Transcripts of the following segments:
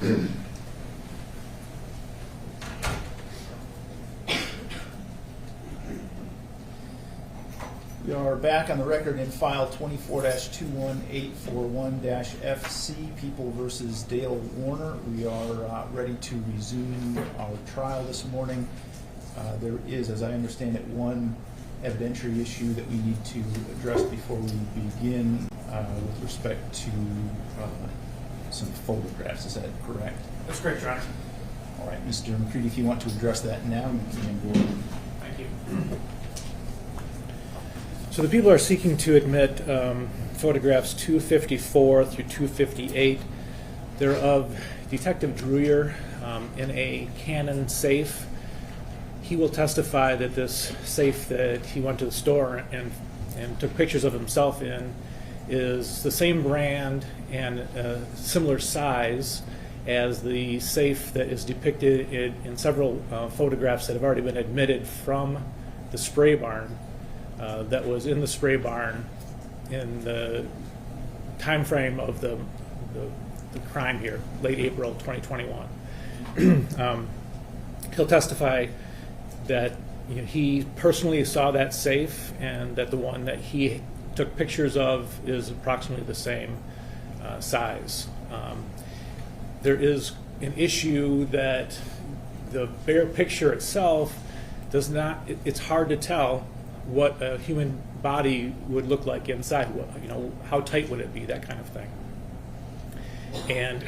We are back on the record in file 24-21841-FC, People versus Dale Warner. We are ready to resume our trial this morning. There is, as I understand it, one evidentiary issue that we need to address before we begin with respect to some photographs. Is that correct? That's correct, Your Honor. All right, Mr. McCready, if you want to address that now, you can go ahead. Thank you. So the people are seeking to admit photographs 254 through 258. They're of Detective Drewyor in a Canon safe. He will testify that this safe that he went to the store and took pictures of himself in is the same brand and similar size as the safe that is depicted in several photographs that have already been admitted from the spray barn. That was in the spray barn in the time frame of the crime here, late April 2021. He'll testify that he personally saw that safe and that the one that he took pictures of is approximately the same size. There is an issue that the bare picture itself does not, it's hard to tell what a human body would look like inside. How tight would it be, that kind of thing. And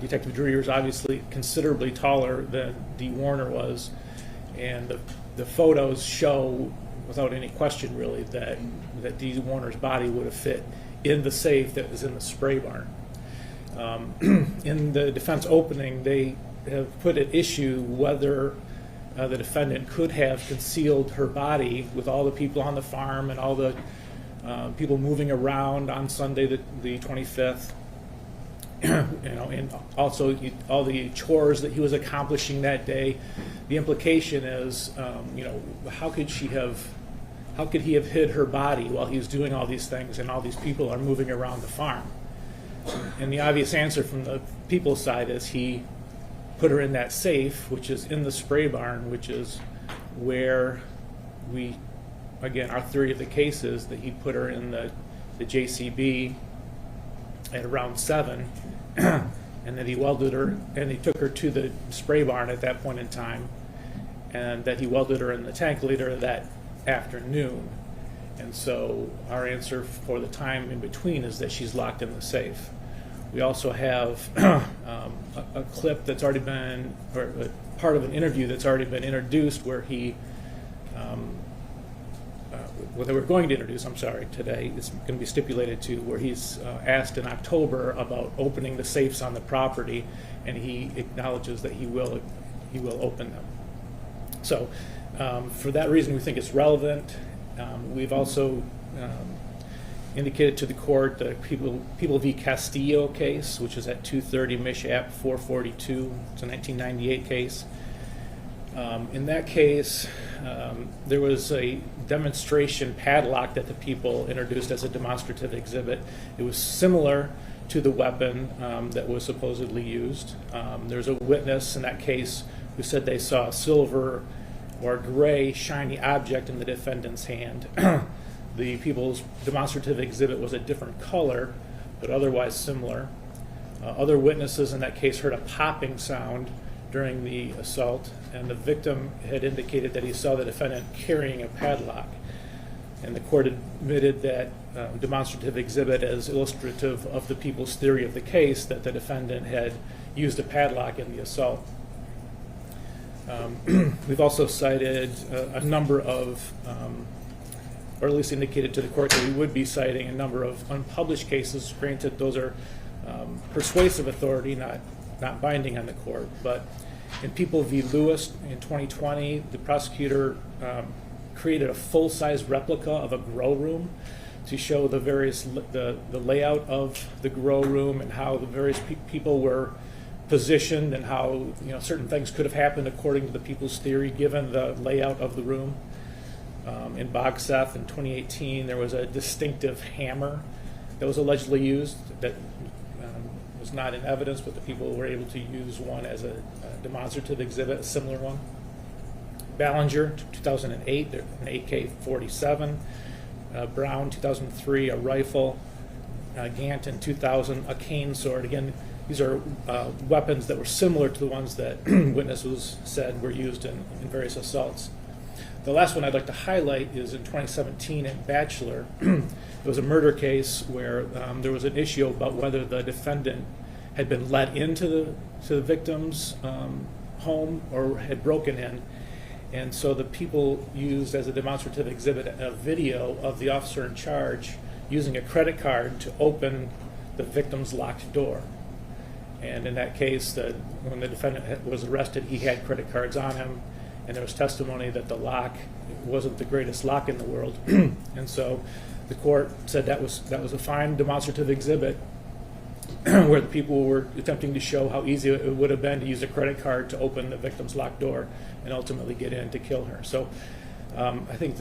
Detective Drewyor is obviously considerably taller than Dee Warner was, and the photos show, without any question really, that Dee Warner's body would have fit in the safe that was in the spray barn. In the defense opening, they have put at issue whether the defendant could have concealed her body with all the people on the farm and all the people moving around on Sunday the 25th. And also all the chores that he was accomplishing that day. The implication is, how could he have hid her body while he was doing all these things and all these people are moving around the farm? And the obvious answer from the people's side is he put her in that safe, which is in the spray barn, which is where our theory of the case is that he put her in the JCB at around 7, and that he welded her, and he took her to the spray barn at that point in time, and that he welded her in the tank later that afternoon. And so our answer for the time in between is that she's locked in the safe. We also have a clip that's already been, or a part of an interview that's already been introduced where they were going to introduce, today, it's going to be stipulated to, where he's asked in October about opening the safes on the property, and he acknowledges that he will open them. So for that reason, we think it's relevant. We've also indicated to the court the People v. Castillo case, which is at 230 Mich. App 442. It's a 1998 case. In that case, there was a demonstration padlock that the people introduced as a demonstrative exhibit. It was similar to the weapon that was supposedly used. There's a witness in that case who said they saw a silver or gray shiny object in the defendant's hand. The people's demonstrative exhibit was a different color, but otherwise similar. Other witnesses in that case heard a popping sound during the assault, and the victim had indicated that he saw the defendant carrying a padlock. And the court admitted that demonstrative exhibit as illustrative of the people's theory of the case, that the defendant had used a padlock in the assault. We've also cited a number of, or at least indicated to the court that we would be citing a number of unpublished cases. Granted, those are persuasive authority, not binding on the court. But in People v. Lewis in 2020, the prosecutor created a full-size replica of a grow room to show the layout of the grow room and how the various people were positioned and how certain things could have happened according to the people's theory given the layout of the room. In Bogseth in 2018, there was a distinctive hammer that was allegedly used that was not in evidence, but the people were able to use one as a demonstrative exhibit, a similar one. Ballinger, 2008, an AK-47. Brown, 2003, a rifle. Ganton, 2000, a cane sword. Again, these are weapons that were similar to the ones that witnesses said were used in various assaults. The last one I'd like to highlight is in 2017 in Batchelor. It was a murder case where there was an issue about whether the defendant had been let into the victim's home or had broken in. And so the people used as a demonstrative exhibit a video of the officer in charge using a credit card to open the victim's locked door. And in that case, when the defendant was arrested, he had credit cards on him, and there was testimony that the lock wasn't the greatest lock in the world. And so the court said that was a fine demonstrative exhibit where the people were attempting to show how easy it would have been to use a credit card to open the victim's locked door and ultimately get in to kill her. So I think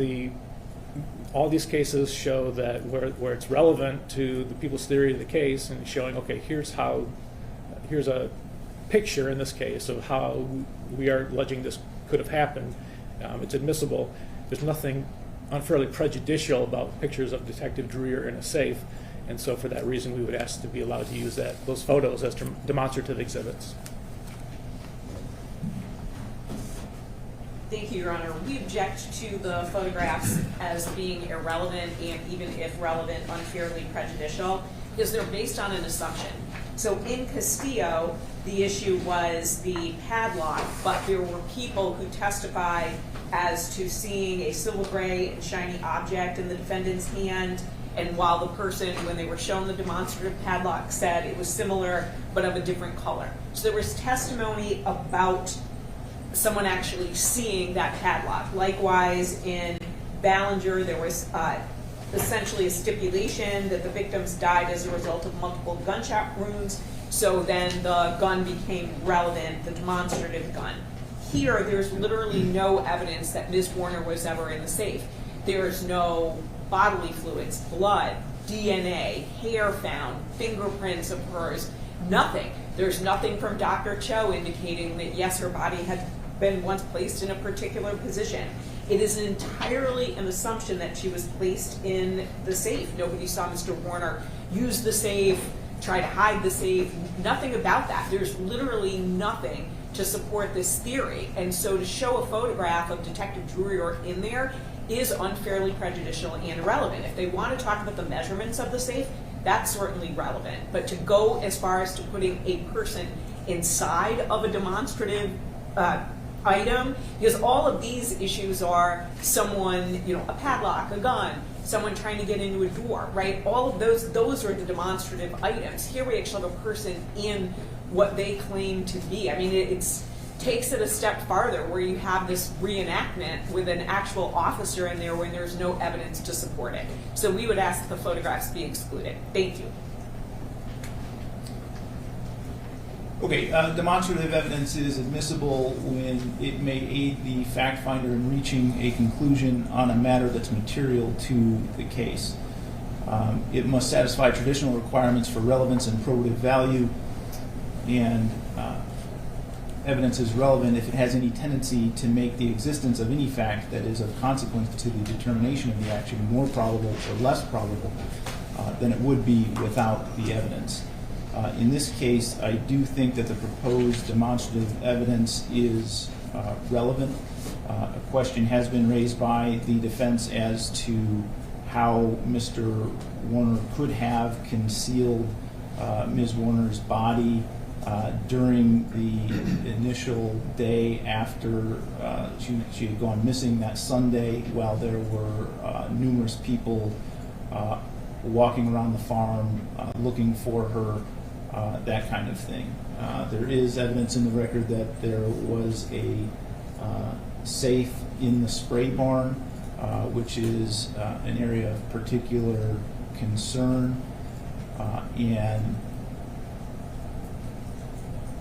all these cases show that where it's relevant to the people's theory of the case and showing, okay, here's a picture in this case of how we are alleging this could have happened. It's admissible. There's nothing unfairly prejudicial about pictures of Detective Drewyor in a safe, and so for that reason we would ask to be allowed to use those photos as demonstrative exhibits. Thank you, Your Honor. We object to the photographs as being irrelevant and, even if relevant, unfairly prejudicial because they're based on an assumption. So in Castillo, the issue was the padlock, but there were people who testified as to seeing a silver gray and shiny object in the defendant's hand, and while the person, when they were shown the demonstrative padlock, said it was similar but of a different color. So there was testimony about someone actually seeing that padlock. Likewise, in Ballinger, there was essentially a stipulation that the victims died as a result of multiple gunshot wounds, so then the gun became relevant, the demonstrative gun. Here, there's literally no evidence that Ms. Warner was ever in the safe. There's no bodily fluids, blood, DNA, hair found, fingerprints of hers, nothing. There's nothing from Dr. Cho indicating that, yes, her body had been once placed in a particular position. It is entirely an assumption that she was placed in the safe. Nobody saw Mr. Warner use the safe, try to hide the safe, nothing about that. There's literally nothing to support this theory. And so to show a photograph of Detective Drewyor in there is unfairly prejudicial and irrelevant. If they want to talk about the measurements of the safe, that's certainly relevant. But to go as far as to putting a person inside of a demonstrative item, because all of these issues are someone, a padlock, a gun, someone trying to get into a door, right? All of those are the demonstrative items. Here we actually have a person in what they claim to be. I mean, it takes it a step farther where you have this reenactment with an actual officer in there when there's no evidence to support it. So we would ask that the photographs be excluded. Thank you. Okay, demonstrative evidence is admissible when it may aid the fact finder in reaching a conclusion on a matter that's material to the case. It must satisfy traditional requirements for relevance and probative value, and evidence is relevant if it has any tendency to make the existence of any fact that is of consequence to the determination of the action more probable or less probable than it would be without the evidence. In this case, I do think that the proposed demonstrative evidence is relevant. A question has been raised by the defense as to how Mr. Warner could have concealed Ms. Warner's body during the initial day after she had gone missing that Sunday, while there were numerous people walking around the farm looking for her. That kind of thing. There is evidence in the record that there was a safe in the spray barn, which is an area of particular concern, and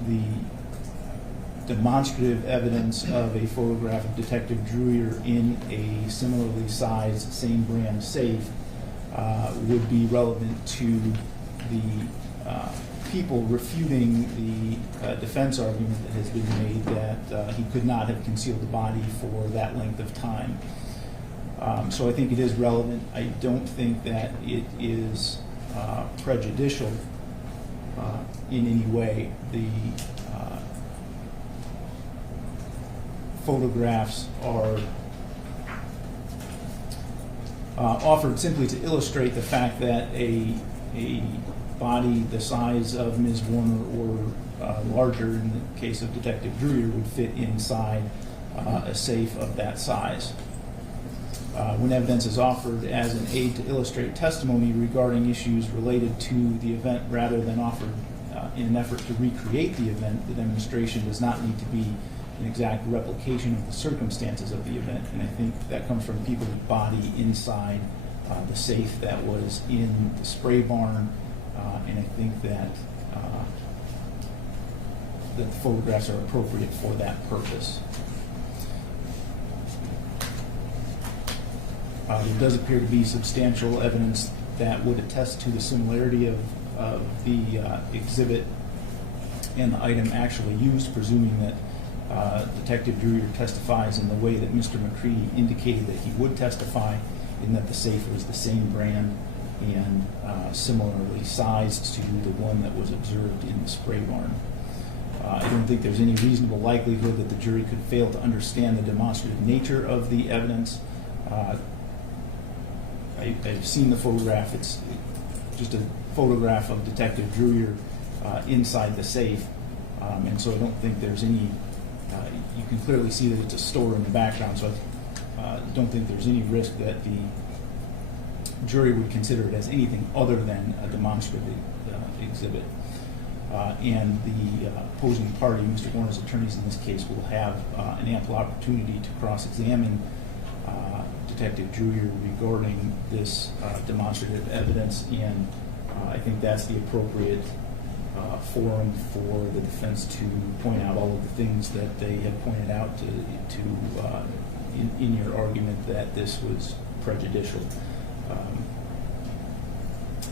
the demonstrative evidence of a photograph of Detective Drewyor in a similarly sized, same brand safe would be relevant to the people refuting the defense argument that has been made that he could not have concealed the body for that length of time. So I think it is relevant. I don't think that it is prejudicial in any way. The photographs are offered simply to illustrate the fact that a body the size of Ms. Warner or larger, in the case of Detective Drewyor, would fit inside a safe of that size. When evidence is offered as an aid to illustrate testimony regarding issues related to the event rather than offered in an effort to recreate the event, the demonstration does not need to be an exact replication of the circumstances of the event. And I think that comes from people's body inside the safe that was in the spray barn. And I think that the photographs are appropriate for that purpose. There does appear to be substantial evidence that would attest to the similarity of the exhibit and the item actually used, presuming that Detective Drewyor testifies in the way that Mr. McCready indicated that he would testify, in that the safe was the same brand and similarly sized to the one that was observed in the spray barn. I don't think there's any reasonable likelihood that the jury could fail to understand the demonstrative nature of the evidence. I've seen the photograph. It's just a photograph of Detective Drewyor inside the safe, and so I don't think there's any, you can clearly see that it's a store in the background, so I don't think there's any risk that the jury would consider it as anything other than a demonstrative exhibit. And the opposing party, Mr. Warner's attorneys in this case, will have an ample opportunity to cross-examine Detective Drewyor regarding this demonstrative evidence, and I think that's the appropriate forum for the defense to point out all of the things that they have pointed out in your argument that this was prejudicial.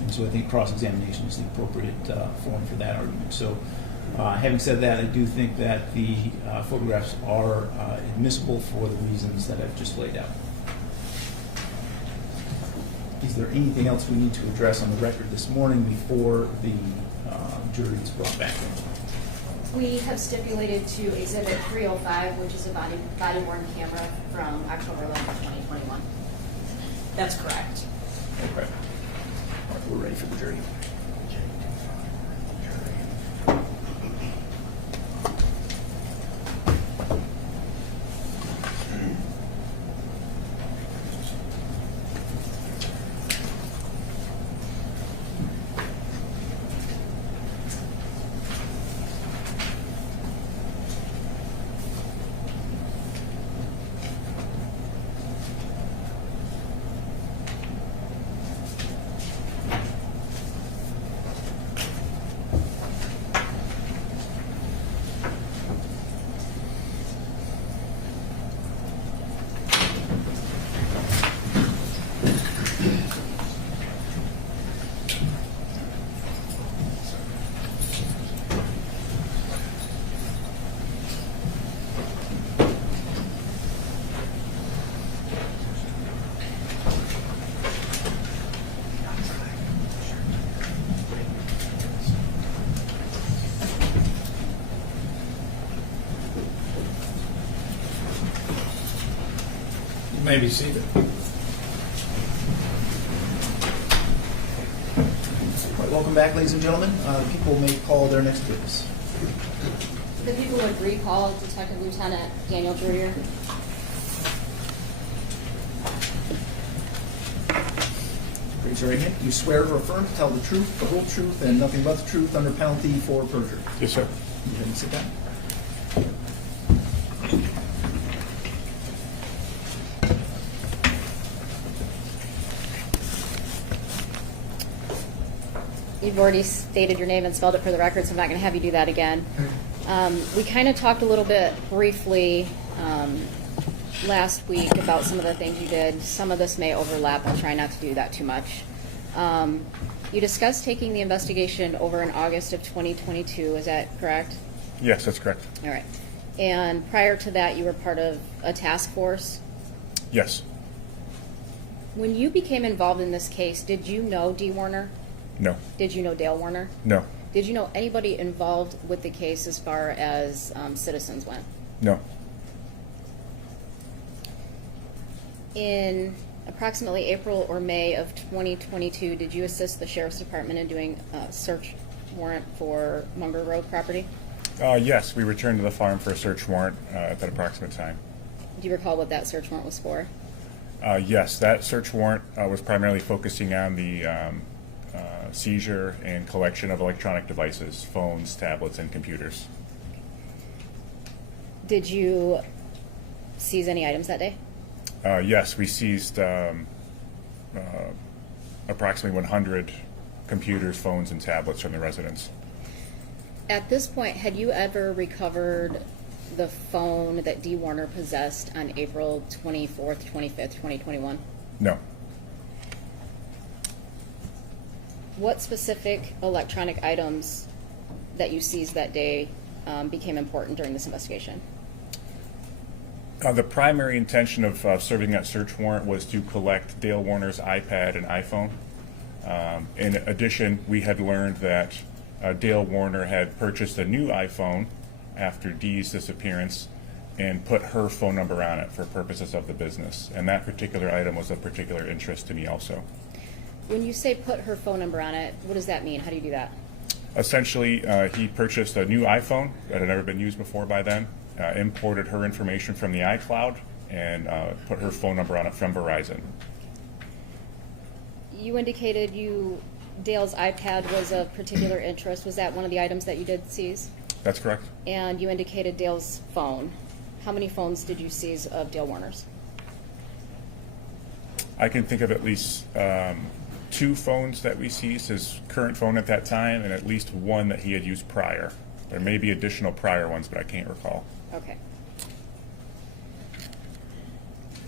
And so I think cross-examination is the appropriate forum for that argument. So having said that, I do think that the photographs are admissible for the reasons that I've just laid out. Is there anything else we need to address on the record this morning before the jury is brought back in? We have stipulated to Exhibit 305, which is a body-worn camera from October 11, 2021. That's correct. Okay. All right, we're ready for the jury. You may be seated. All right, welcome back, ladies and gentlemen. People may call their next witness. The people would recall Detective Lieutenant Daniel Drewyor. Raise your right hand. Do you swear or affirm to tell the truth, the whole truth, and nothing but the truth under penalty for perjury? Yes, sir. Go ahead and sit down. You've already stated your name and spelled it for the record, so I'm not going to have you do that again. We kind of talked a little bit briefly last week about some of the things you did. Some of this may overlap. I'll try not to do that too much. You discussed taking the investigation over in August of 2022, is that correct? Yes, that's correct. All right. And prior to that, you were part of a task force. Yes. When you became involved in this case, did you know Dee Warner? No. Did you know Dale Warner? No. Did you know anybody involved with the case as far as citizens went? No. In approximately April or May of 2022, did you assist the Sheriff's Department in doing a search warrant for Munger Road property? Yes, we returned to the farm for a search warrant at that approximate time. Do you recall what that search warrant was for? Yes, that search warrant was primarily focusing on the seizure and collection of electronic devices, phones, tablets, and computers. Did you seize any items that day? Yes, we seized approximately 100 computers, phones, and tablets from the residents. At this point, had you ever recovered the phone that Dee Warner possessed on April 24th, 25th, 2021? No. What specific electronic items that you seized that day became important during this investigation? The primary intention of serving that search warrant was to collect Dale Warner's iPad and iPhone. In addition, we had learned that Dale Warner had purchased a new iPhone after Dee's disappearance and put her phone number on it for purposes of the business. And that particular item was of particular interest to me also. When you say put her phone number on it, what does that mean? How do you do that? Essentially, he purchased a new iPhone that had never been used before by then, imported her information from the iCloud, and put her phone number on it from Verizon. You indicated Dale's iPad was of particular interest. Was that one of the items that you did seize? That's correct. And you indicated Dale's phone. How many phones did you seize of Dale Warner's? I can think of at least 2 phones that we seized, his current phone at that time, and at least one that he had used prior. There may be additional prior ones, but I can't recall. Okay.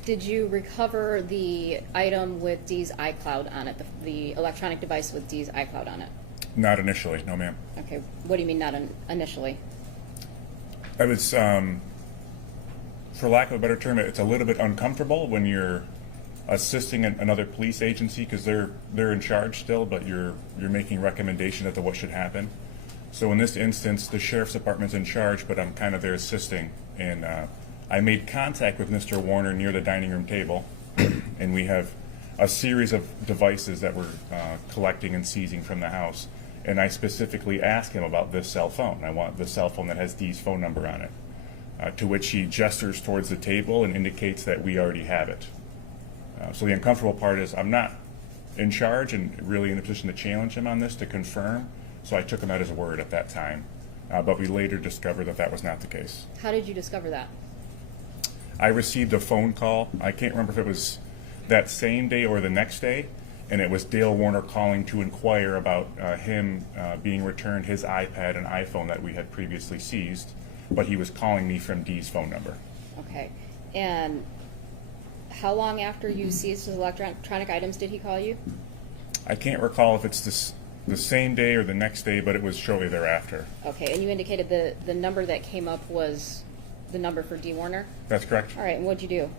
Did you recover the item with Dee's iCloud on it, the electronic device with Dee's iCloud on it? Not initially, no ma'am. Okay. What do you mean not initially? I was, for lack of a better term, it's a little bit uncomfortable when you're assisting another police agency because they're in charge still, but you're making recommendations as to what should happen. So in this instance, the Sheriff's Department's in charge, but I'm kind of there assisting. And I made contact with Mr. Warner near the dining room table, and we have a series of devices that we're collecting and seizing from the house. And I specifically asked him about this cell phone. I want the cell phone that has Dee's phone number on it, to which he gestures towards the table and indicates that we already have it. So the uncomfortable part is I'm not in charge and really in a position to challenge him on this to confirm, so I took him at his word at that time. But we later discovered that that was not the case. How did you discover that? I received a phone call. I can't remember if it was that same day or the next day, and it was Dale Warner calling to inquire about him being returned his iPad and iPhone that we had previously seized, but he was calling me from Dee's phone number. Okay. And how long after you seized his electronic items did he call you? I can't recall if it's the same day or the next day, but it was shortly thereafter. Okay. And you indicated the number that came up was the number for Dee Warner? That's correct. All right. And what'd you do?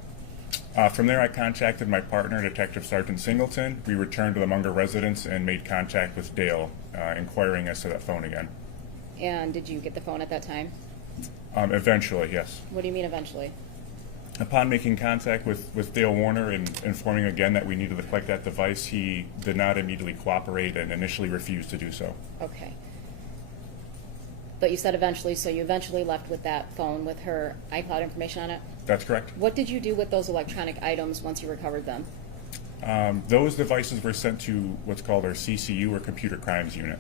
From there, I contacted my partner, Detective Sergeant Singleton. We returned to the Munger residence and made contact with Dale, inquiring as to that phone again. And did you get the phone at that time? Eventually, yes. What do you mean eventually? Upon making contact with Dale Warner and informing again that we needed to collect that device, he did not immediately cooperate and initially refused to do so. Okay. But you said eventually, so you eventually left with that phone with her iCloud information on it? That's correct. What did you do with those electronic items once you recovered them? Those devices were sent to what's called our CCU, or Computer Crimes Unit.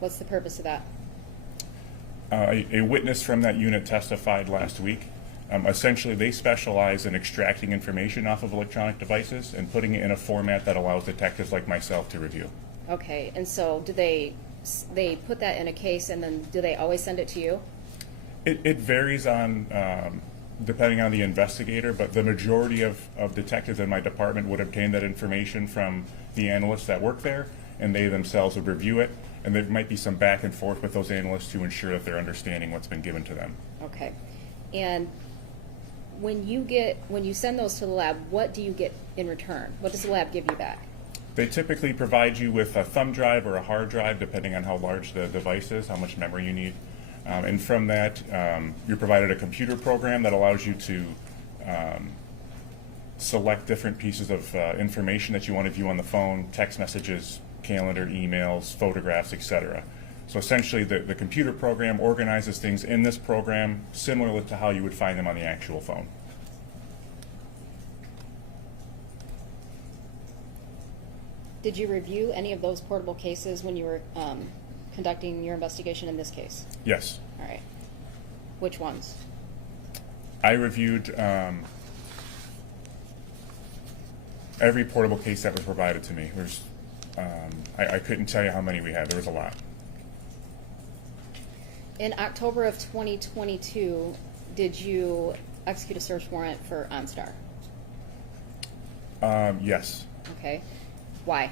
What's the purpose of that? A witness from that unit testified last week. Essentially, they specialize in extracting information off of electronic devices and putting it in a format that allows detectives like myself to review. Okay, and so do they put that in a case and then do they always send it to you? It varies on, depending on the investigator, but the majority of detectives in my department would obtain that information from the analysts that work there, and they themselves would review it, and there might be some back and forth with those analysts to ensure that they're understanding what's been given to them. Okay. And when you send those to the lab, what do you get in return? What does the lab give you back? They typically provide you with a thumb drive or a hard drive, depending on how large the device is, how much memory you need. And from that, you're provided a computer program that allows you to select different pieces of information that you want to view on the phone, text messages, calendar, emails, photographs, etc. So essentially, the computer program organizes things in this program similar to how you would find them on the actual phone. Did you review any of those portable cases when you were conducting your investigation in this case? Yes. All right. Which ones? I reviewed every portable case that was provided to me. There's, I couldn't tell you how many we had. There was a lot. In October of 2022, did you execute a search warrant for OnStar? Yes. Okay. Why?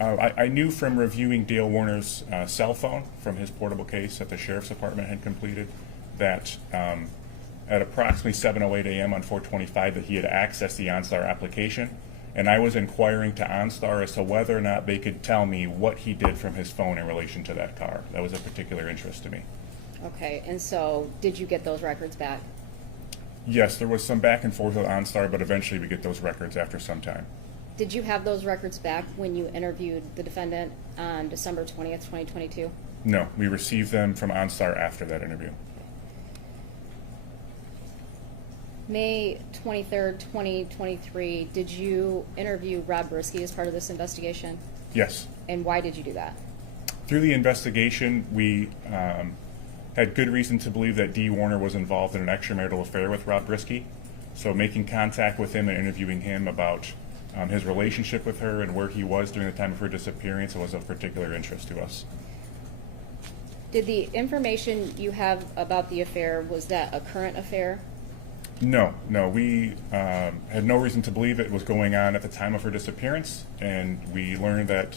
I knew from reviewing Dale Warner's cell phone from his portable case that the Sheriff's Department had completed that at approximately 7:08 a.m. on 4/25 that he had accessed the OnStar application, and I was inquiring to OnStar as to whether or not they could tell me what he did from his phone in relation to that car. That was of particular interest to me. Okay. And so, did you get those records back? Yes, there was some back and forth with OnStar, but eventually we get those records after some time. Did you have those records back when you interviewed the defendant on December 20th, 2022? No, we received them from OnStar after that interview. May 23rd, 2023, did you interview Rob Brisky as part of this investigation? Yes. And why did you do that? Through the investigation, we had good reason to believe that Dee Warner was involved in an extramarital affair with Rob Brisky. So making contact with him and interviewing him about his relationship with her and where he was during the time of her disappearance was of particular interest to us. Did the information you have about the affair, was that a current affair? No, we had no reason to believe it was going on at the time of her disappearance, and we learned that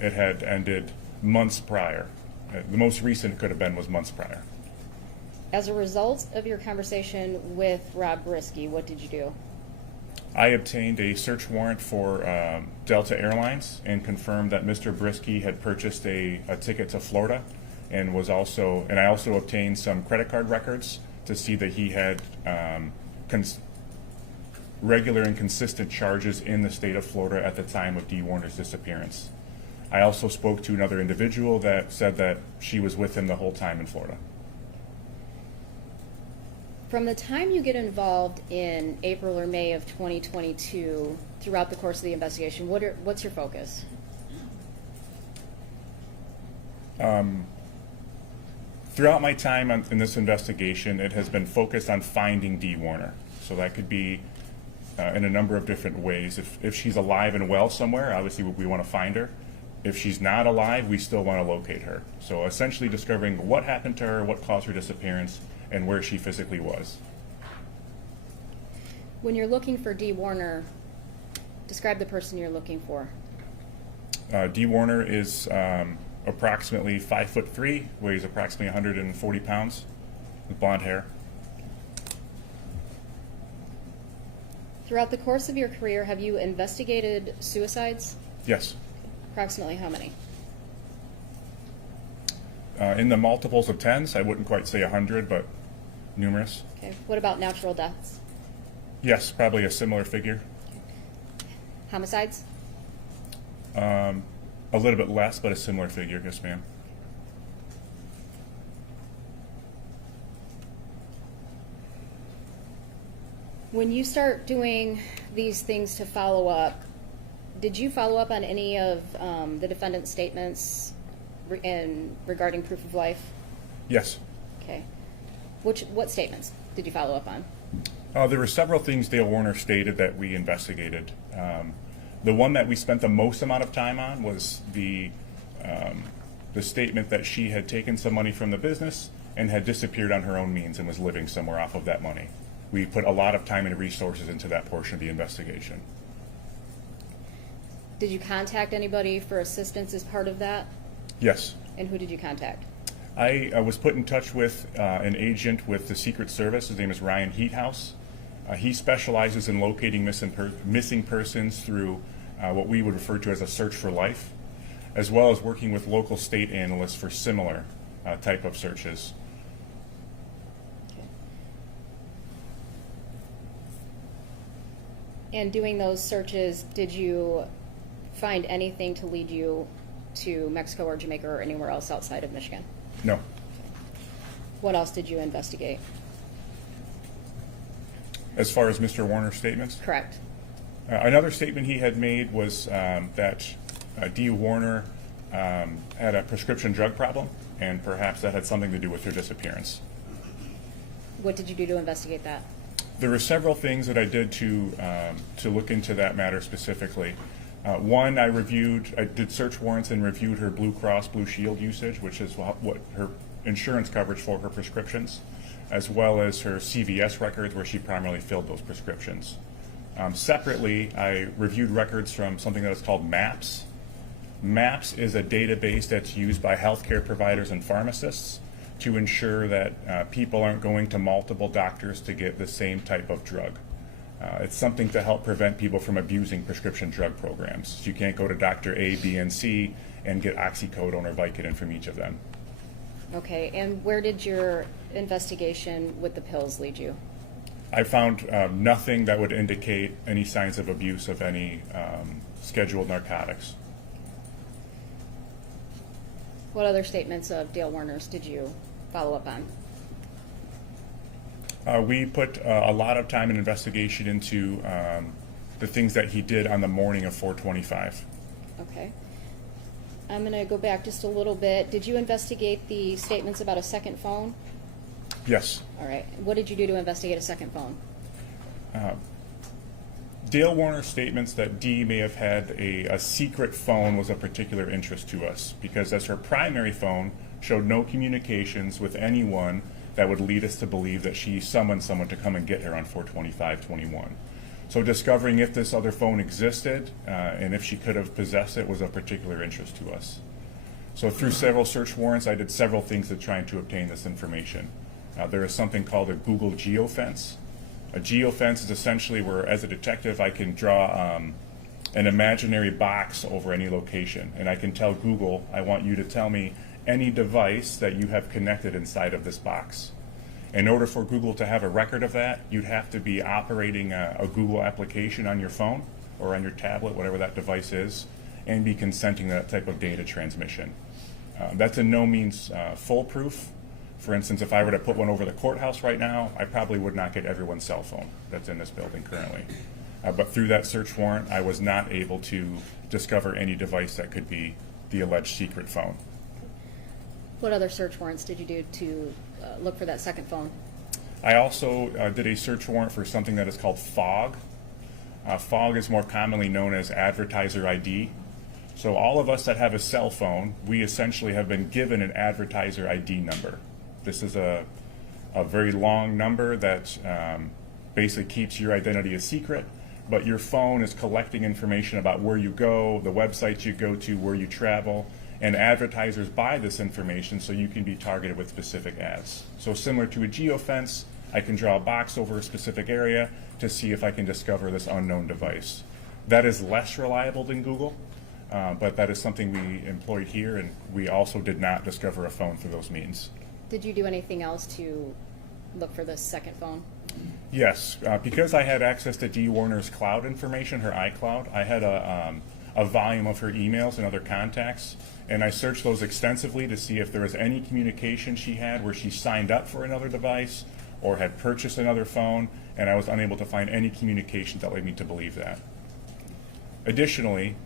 it had ended months prior. The most recent it could have been was months prior. As a result of your conversation with Rob Brisky, what did you do? I obtained a search warrant for Delta Airlines and confirmed that Mr. Brisky had purchased a ticket to Florida, and I also obtained some credit card records to see that he had regular and consistent charges in the state of Florida at the time of Dee Warner's disappearance. I also spoke to another individual that said that she was with him the whole time in Florida. From the time you get involved in April or May of 2022, throughout the course of the investigation, what's your focus? Throughout my time in this investigation, it has been focused on finding Dee Warner. So that could be in a number of different ways. If she's alive and well somewhere, obviously we want to find her. If she's not alive, we still want to locate her. So essentially discovering what happened to her, what caused her disappearance, and where she physically was. When you're looking for Dee Warner, describe the person you're looking for. Dee Warner is approximately 5'3", weighs approximately 140 pounds, with blonde hair. Throughout the course of your career, have you investigated suicides? Yes. Approximately how many? In the multiples of tens, I wouldn't quite say 100, but numerous. Okay. What about natural deaths? Yes, probably a similar figure. Homicides? A little bit less, but a similar figure, yes, ma'am. When you start doing these things to follow up, did you follow up on any of the defendant's statements regarding proof of life? Yes. Okay. What statements did you follow up on? There were several things Dale Warner stated that we investigated. The one that we spent the most amount of time on was the statement that she had taken some money from the business and had disappeared on her own means and was living somewhere off of that money. We put a lot of time and resources into that portion of the investigation. Did you contact anybody for assistance as part of that? Yes. And who did you contact? I was put in touch with an agent with the Secret Service. His name is Ryan Heathouse. He specializes in locating missing persons through what we would refer to as a search for life, as well as working with local state analysts for similar type of searches. And doing those searches, did you find anything to lead you to Mexico or Jamaica or anywhere else outside of Michigan? No. What else did you investigate? As far as Mr. Warner's statements? Correct. Another statement he had made was that D. Warner had a prescription drug problem, and perhaps that had something to do with her disappearance. What did you do to investigate that? There were several things that I did to look into that matter specifically. One, I did search warrants and reviewed her Blue Cross Blue Shield usage, which is what her insurance coverage for her prescriptions, as well as her CVS records where she primarily filled those prescriptions. Separately, I reviewed records from something that is called MAPS. MAPS is a database that's used by healthcare providers and pharmacists to ensure that people aren't going to multiple doctors to get the same type of drug. It's something to help prevent people from abusing prescription drug programs. You can't go to Dr. A, B, and C and get oxycodone or Vicodin from each of them. Okay, and where did your investigation with the pills lead you? I found nothing that would indicate any signs of abuse of any scheduled narcotics. What other statements of Dale Warner's did you follow up on? We put a lot of time and investigation into the things that he did on the morning of 4/25. Okay. I'm going to go back just a little bit. Did you investigate the statements about a second phone? Yes. All right. What did you do to investigate a second phone? Dale Warner's statements that Dee may have had a secret phone was of particular interest to us because as her primary phone showed no communications with anyone that would lead us to believe that she summoned someone to come and get her on 4/25/21. So discovering if this other phone existed and if she could have possessed it was of particular interest to us. So through several search warrants, I did several things to try to obtain this information. There is something called a Google geofence. A geofence is essentially where, as a detective, I can draw an imaginary box over any location, and I can tell Google, I want you to tell me any device that you have connected inside of this box. In order for Google to have a record of that, you'd have to be operating a Google application on your phone or on your tablet, whatever that device is, and be consenting to that type of data transmission. That's in no means foolproof. For instance, if I were to put one over the courthouse right now, I probably would not get everyone's cell phone that's in this building currently. But through that search warrant, I was not able to discover any device that could be the alleged secret phone. What other search warrants did you do to look for that second phone? I also did a search warrant for something that is called FOG. FOG is more commonly known as advertiser ID. So all of us that have a cell phone, we essentially have been given an advertiser ID number. This is a very long number that basically keeps your identity a secret, but your phone is collecting information about where you go, the websites you go to, where you travel, and advertisers buy this information so you can be targeted with specific ads. So similar to a geofence, I can draw a box over a specific area to see if I can discover this unknown device. That is less reliable than Google, but that is something we employed here, and we also did not discover a phone through those means. Did you do anything else to look for this second phone? Yes, because I had access to Dee Warner's cloud information, her iCloud, I had a volume of her emails and other contacts, and I searched those extensively to see if there was any communication she had where she signed up for another device or had purchased another phone, and I was unable to find any communication that led me to believe that. Additionally,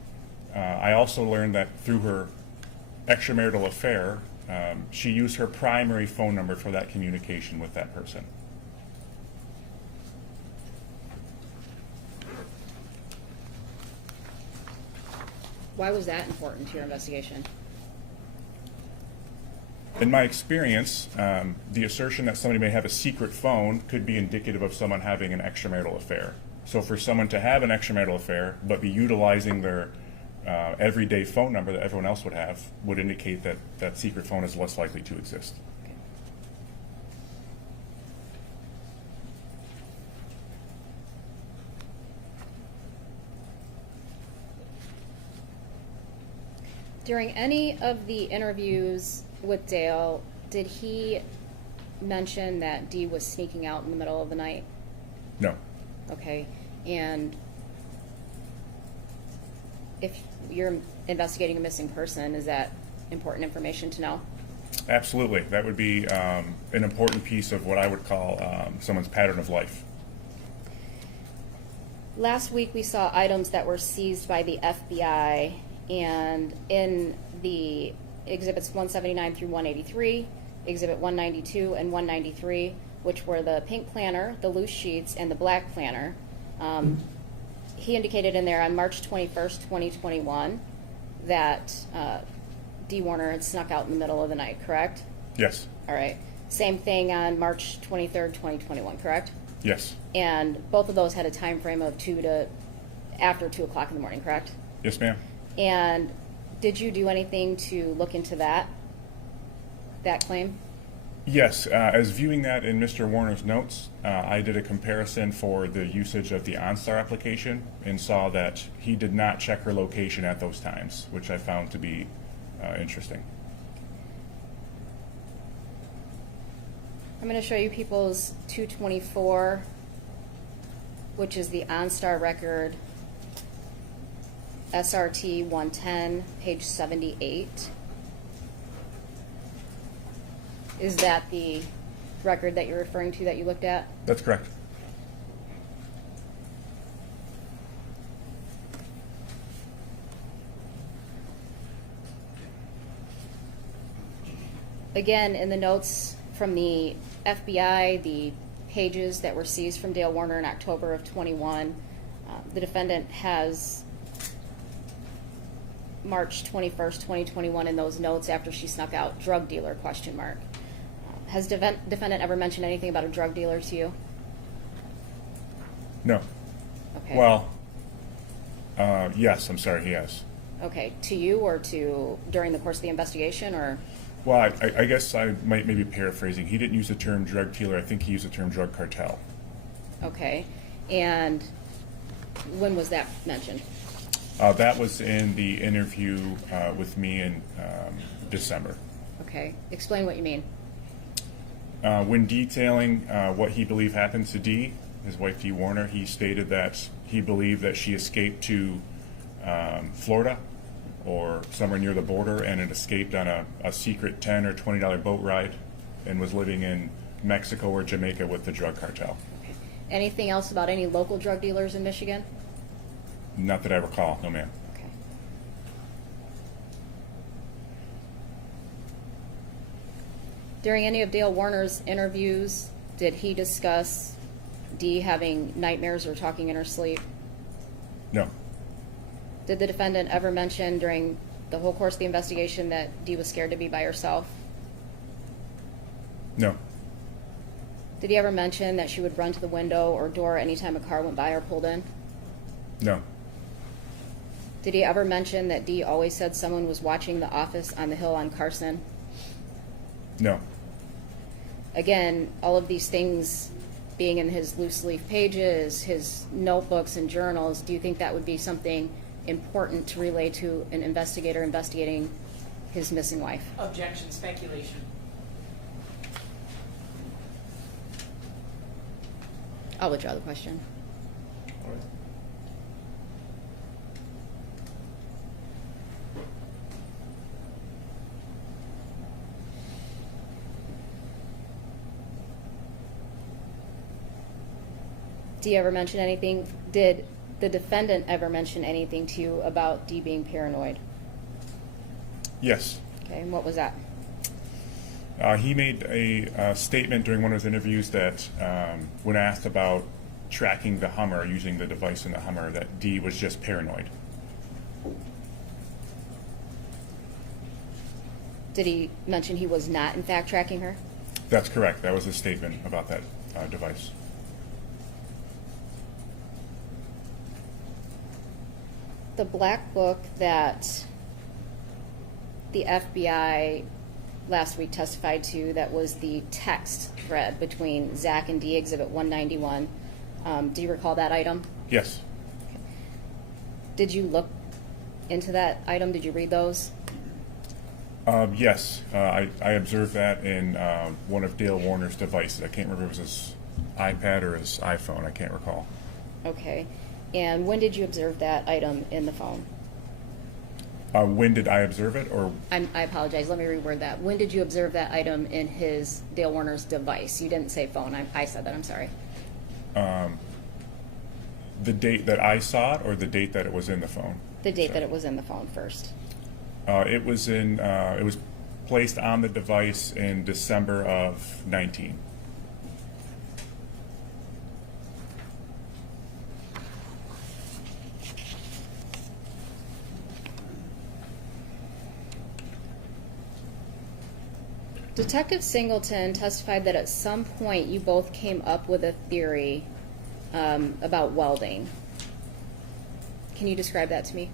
I also learned that through her extramarital affair, she used her primary phone number for that communication with that person. Why was that important to your investigation? In my experience, the assertion that somebody may have a secret phone could be indicative of someone having an extramarital affair. So for someone to have an extramarital affair but be utilizing their everyday phone number that everyone else would have would indicate that that secret phone is less likely to exist. During any of the interviews with Dale, did he mention that Dee was sneaking out in the middle of the night? No. Okay, and if you're investigating a missing person, is that important information to know? Absolutely. That would be an important piece of what I would call someone's pattern of life. Last week we saw items that were seized by the FBI, and in the exhibits 179 through 183, exhibit 192 and 193, which were the pink planner, the loose sheets, and the black planner. He indicated in there on March 21st, 2021, that Dee Warner had snuck out in the middle of the night, correct? Yes. All right. Same thing on March 23rd, 2021, correct? Yes. And both of those had a time frame of after 2 o'clock in the morning, correct? Yes, ma'am. And did you do anything to look into that claim? Yes. As viewing that in Mr. Warner's notes, I did a comparison for the usage of the OnStar application and saw that he did not check her location at those times, which I found to be interesting. I'm going to show you people's 224, which is the OnStar record, SRT 110, page 78. Is that the record that you're referring to that you looked at? That's correct. Again, in the notes from the FBI, the pages that were seized from Dale Warner in October of 21, the defendant has March 21st, 2021 in those notes after she snuck out, drug dealer, question mark. Has defendant ever mentioned anything about a drug dealer to you? No. Okay. Well, yes, I'm sorry, he has. Okay, to you or during the course of the investigation, or? Well, I guess I might maybe paraphrasing. He didn't use the term drug dealer. I think he used the term drug cartel. Okay, and when was that mentioned? That was in the interview with me in December. Okay, explain what you mean. When detailing what he believed happened to Dee, his wife Dee Warner, he stated that he believed that she escaped to Florida or somewhere near the border and had escaped on a secret $10 or $20 boat ride and was living in Mexico or Jamaica with the drug cartel. Okay. Anything else about any local drug dealers in Michigan? Not that I recall, no ma'am. Okay. During any of Dale Warner's interviews, did he discuss Dee having nightmares or talking in her sleep? No. Did the defendant ever mention during the whole course of the investigation that Dee was scared to be by herself? No. Did he ever mention that she would run to the window or door anytime a car went by or pulled in? No. Did he ever mention that Dee always said someone was watching the office on the hill on Carson? No. Again, all of these things being in his loose leaf pages, his notebooks and journals, do you think that would be something important to relay to an investigator investigating his missing wife? Objection, speculation. I'll withdraw the question. All right. Do you ever mention anything? Did the defendant ever mention anything to you about Dee being paranoid? Yes. Okay, and what was that? He made a statement during one of his interviews that when asked about tracking the Hummer, using the device in the Hummer, that Dee was just paranoid. Did he mention he was not, in fact, tracking her? That's correct. That was his statement about that device. the black book that the FBI last week testified to, that was the text thread between Zach and D, Exhibit 191. Do you recall that item? Yes. Did you look into that item? Did you read those? Yes, I observed that in one of Dale Warner's devices. I can't remember if it was his iPad or his iPhone. I can't recall. Okay. And when did you observe that item in the phone? When did I observe it? Or I apologize. Let me reword that. When did you observe that item in his Dale Warner's device? You didn't say phone. I said that. I'm sorry. the date that I saw it, or the date that it was in the phone? The date that it was in the phone first. It was placed on the device in December of 19. Detective Singleton testified that at some point you both came up with a theory about welding. Can you describe that to me?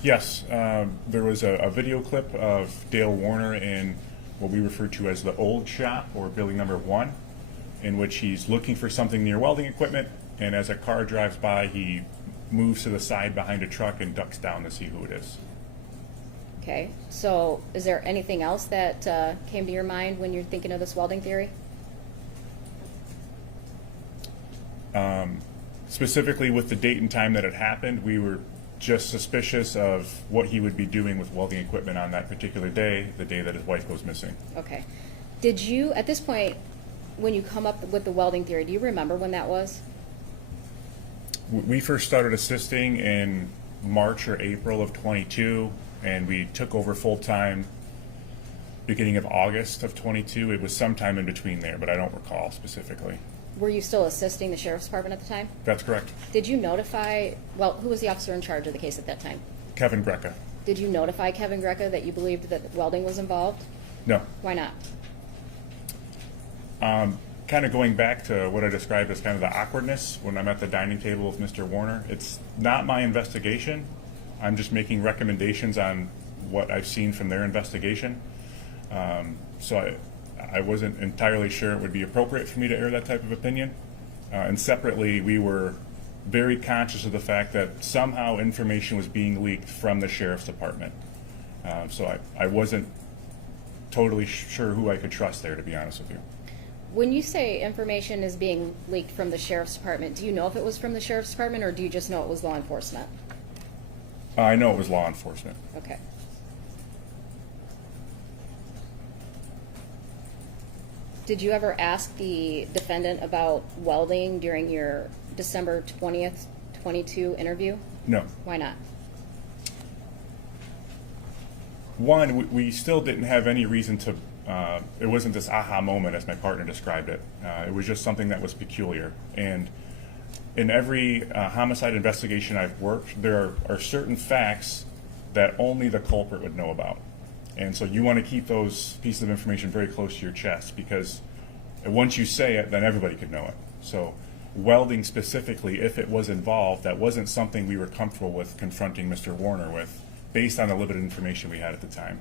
Yes, there was a video clip of Dale Warner in what we refer to as the old shop, or building number 1, in which he's looking for something near welding equipment, and as a car drives by, he moves to the side behind a truck and ducks down to see who it is. Okay, so is there anything else that came to your mind when you're thinking of this welding theory? Specifically with the date and time that it happened, we were just suspicious of what he would be doing with welding equipment on that particular day, the day that his wife goes missing. Okay. Did you, at this point, when you come up with the welding theory, do you remember when that was? We first started assisting in March or April of 22, and we took over full-time beginning of August of 22. It was sometime in between there, but I don't recall specifically. Were you still assisting the sheriff's department at the time? That's correct. Did you notify, well, who was the officer in charge of the case at that time? Kevin Greca. Did you notify Kevin Greca that you believed that welding was involved? No. Why not? Kind of going back to what I described as kind of the awkwardness when I'm at the dining table with Mr. Warner. It's not my investigation. I'm just making recommendations on what I've seen from their investigation. So I wasn't entirely sure it would be appropriate for me to air that type of opinion. And separately, we were very conscious of the fact that somehow information was being leaked from the sheriff's department. So I wasn't totally sure who I could trust there, to be honest with you. When you say information is being leaked from the sheriff's department, do you know if it was from the sheriff's department, or do you just know it was law enforcement? I know it was law enforcement. Okay. Did you ever ask the defendant about welding during your December 20th, 22 interview? No. Why not? One, we still didn't have any reason to, it wasn't this aha moment as my partner described it. It was just something that was peculiar. And in every homicide investigation I've worked, there are certain facts that only the culprit would know about. And so you want to keep those pieces of information very close to your chest, because once you say it, then everybody could know it. So welding specifically, if it was involved, that wasn't something we were comfortable with confronting Mr. Warner with, based on the limited information we had at the time.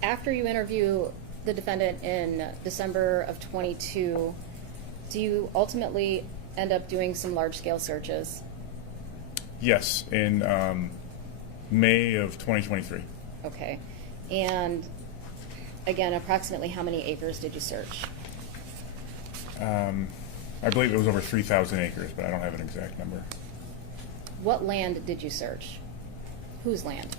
After you interview the defendant in December of 22, do you ultimately end up doing some large-scale searches? Yes, in May of 2023. Okay. And again, approximately how many acres did you search? I believe it was over 3,000 acres, but I don't have an exact number. What land did you search? Whose land?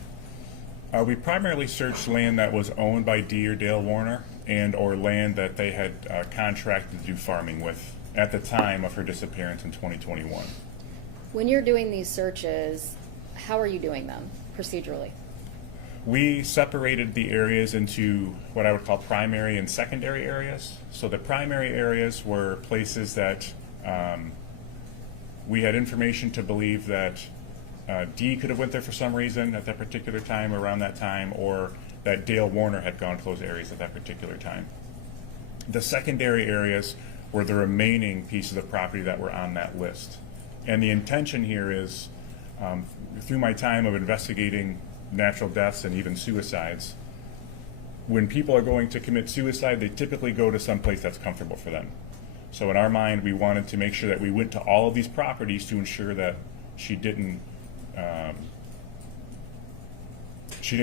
We primarily searched land that was owned by D or Dale Warner, and or land that they had contracted to do farming with at the time of her disappearance in 2021. When you're doing these searches, how are you doing them procedurally? We separated the areas into what I would call primary and secondary areas. So the primary areas were places that we had information to believe that D could have went there for some reason at that particular time, around that time, or that Dale Warner had gone to those areas at that particular time. The secondary areas were the remaining pieces of property that were on that list. And the intention here is, through my time of investigating natural deaths and even suicides, when people are going to commit suicide, they typically go to some place that's comfortable for them. So in our mind, we wanted to make sure that we went to all of these properties to ensure that she didn't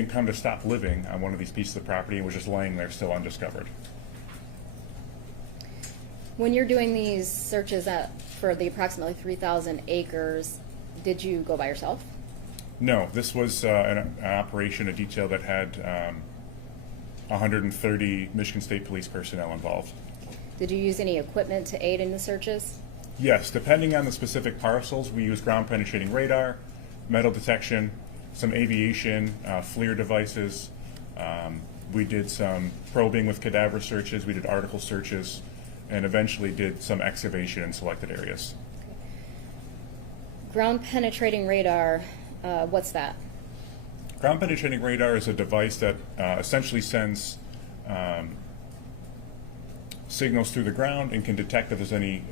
come to stop living on one of these pieces of property and was just laying there still undiscovered. When you're doing these searches for the approximately 3,000 acres, did you go by yourself? No, this was an operation, a detail that had 130 Michigan State Police personnel involved. Did you use any equipment to aid in the searches? Yes, depending on the specific parcels, we use ground penetrating radar, metal detection, some aviation, FLIR devices. We did some probing with cadaver searches, we did article searches, and eventually did some excavation in selected areas. Ground penetrating radar, what's that? Ground penetrating radar is a device that essentially sends signals through the ground and can detect if there's any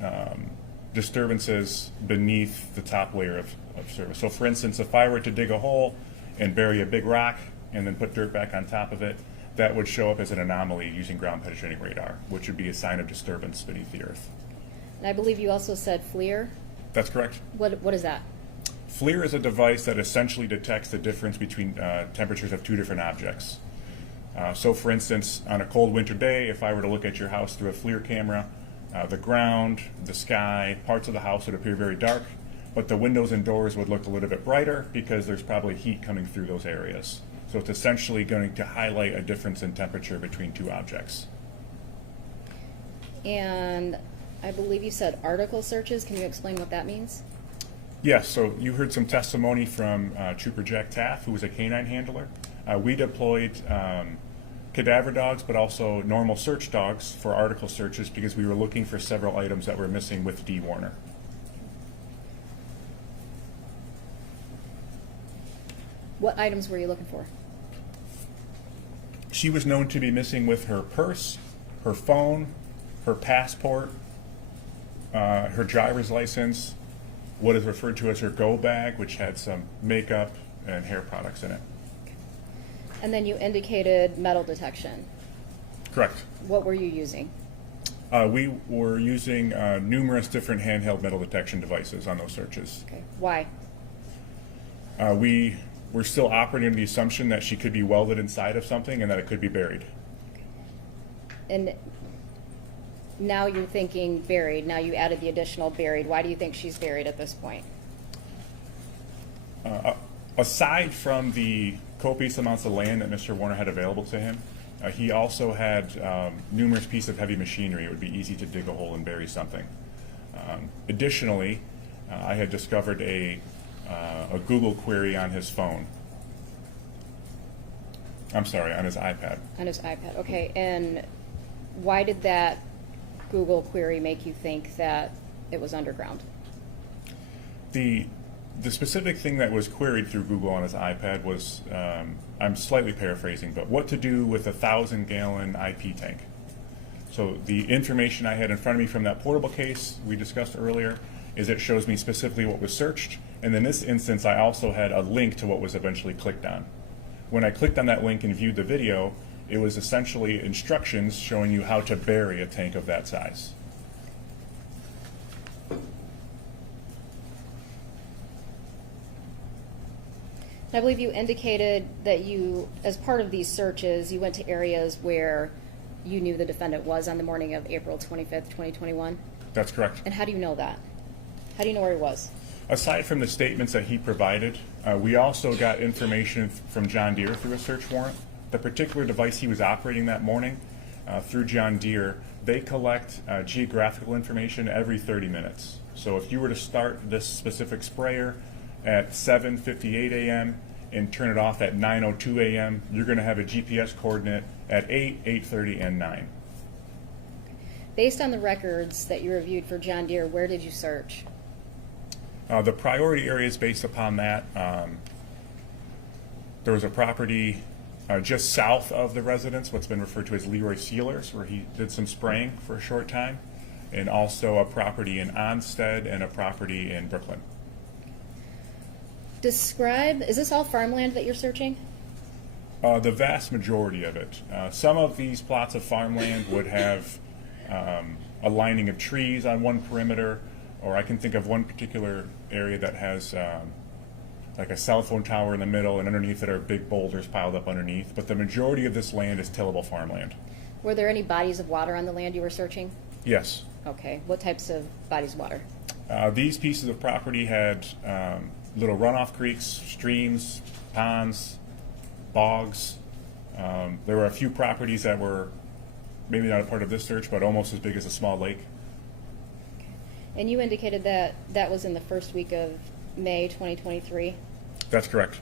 disturbances beneath the top layer of surface. So for instance, if I were to dig a hole and bury a big rock and then put dirt back on top of it, that would show up as an anomaly using ground penetrating radar, which would be a sign of disturbance beneath the earth. And I believe you also said FLIR. That's correct. What is that? FLIR is a device that essentially detects the difference between temperatures of two different objects. So for instance, on a cold winter day, if I were to look at your house through a FLIR camera, the ground, the sky, parts of the house would appear very dark, but the windows and doors would look a little bit brighter because there's probably heat coming through those areas. So it's essentially going to highlight a difference in temperature between two objects. And I believe you said article searches. Can you explain what that means? Yes, so you heard some testimony from Trooper Jack Taff, who was a canine handler. We deployed cadaver dogs, but also normal search dogs for article searches because we were looking for several items that were missing with Dee Warner. What items were you looking for? She was known to be missing with her purse, her phone, her passport, her driver's license, what is referred to as her go bag, which had some makeup and hair products in it. And then you indicated metal detection. Correct. What were you using? We were using numerous different handheld metal detection devices on those searches. Okay. Why? We were still operating under the assumption that she could be welded inside of something and that it could be buried. And now you're thinking buried. Now you added the additional buried. Why do you think she's buried at this point? Aside from the copious amounts of land that Mr. Warner had available to him, he also had numerous pieces of heavy machinery. It would be easy to dig a hole and bury something. Additionally, I had discovered a Google query on his phone. I'm sorry, on his iPad. On his iPad. Okay. And why did that Google query make you think that it was underground? The specific thing that was queried through Google on his iPad was, I'm slightly paraphrasing, but what to do with a 1,000-gallon IP tank. So the information I had in front of me from that portable case we discussed earlier is it shows me specifically what was searched, and in this instance I also had a link to what was eventually clicked on. When I clicked on that link and viewed the video, it was essentially instructions showing you how to bury a tank of that size. I believe you indicated that you, as part of these searches, you went to areas where you knew the defendant was on the morning of April 25th, 2021. That's correct. And how do you know that? How do you know where he was? Aside from the statements that he provided, we also got information from John Deere through a search warrant. The particular device he was operating that morning through John Deere, they collect geographical information every 30 minutes. So if you were to start this specific sprayer at 7:58 a.m. and turn it off at 9:02 a.m., you're going to have a GPS coordinate at 8, 8:30, and 9. Based on the records that you reviewed for John Deere, where did you search? The priority areas based upon that, there was a property just south of the residence, what's been referred to as Leroy Sealers, where he did some spraying for a short time. and also a property in Onstead and a property in Brooklyn. Describe, is this all farmland that you're searching? The vast majority of it. Some of these plots of farmland would have a lining of trees on one perimeter, or I can think of one particular area that has like a cell phone tower in the middle, and underneath it are big boulders piled up underneath. But the majority of this land is tillable farmland. Were there any bodies of water on the land you were searching? Yes. Okay, what types of bodies of water? These pieces of property had little runoff creeks, streams, ponds, bogs. There were a few properties that were maybe not a part of this search, but almost as big as a small lake. And you indicated that that was in the first week of May 2023? That's correct.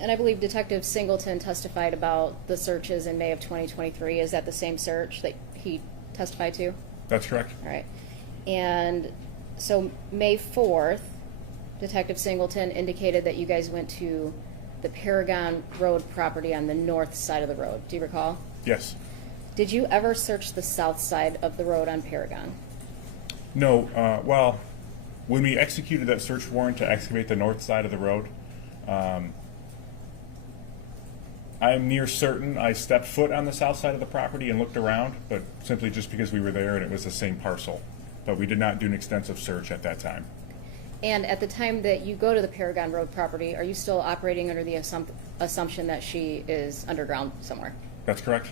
And I believe Detective Singleton testified about the searches in May of 2023. Is that the same search that he testified to? That's correct. All right. And so May 4th, Detective Singleton indicated that you guys went to the Paragon Road property on the north side of the road. Do you recall? Yes. Did you ever search the south side of the road on Paragon? No. Well, when we executed that search warrant to excavate the north side of the road, I'm near certain I stepped foot on the south side of the property and looked around, but simply just because we were there and it was the same parcel. But we did not do an extensive search at that time. And at the time that you go to the Paragon Road property, are you still operating under the assumption that she is underground somewhere? That's correct.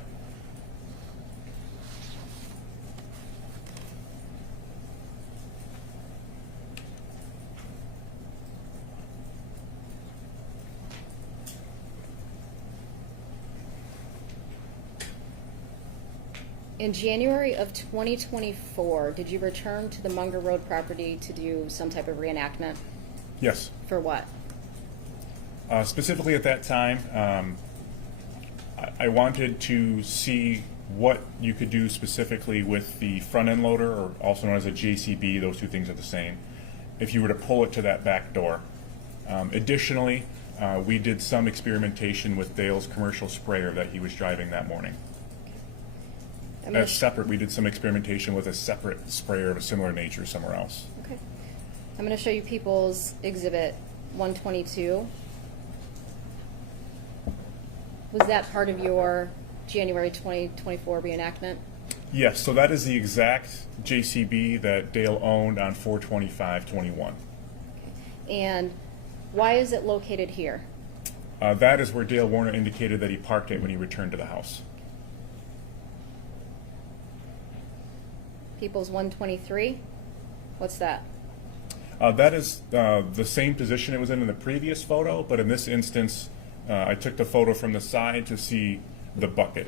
In January of 2024, did you return to the Munger Road property to do some type of reenactment? Yes. For what? Specifically at that time, I wanted to see what you could do specifically with the front end loader, or also known as a JCB. Those two things are the same. If you were to pull it to that back door. Additionally, we did some experimentation with Dale's commercial sprayer that he was driving that morning. As separate, we did some experimentation with a separate sprayer of a similar nature somewhere else. Okay. I'm going to show you People's Exhibit 122. Was that part of your January 2024 reenactment? Yes, so that is the exact JCB that Dale owned on 4/25/21. And why is it located here? That is where Dale Warner indicated that he parked it when he returned to the house. People's 123? What's that? That is the same position it was in the previous photo, but in this instance, I took the photo from the side to see the bucket.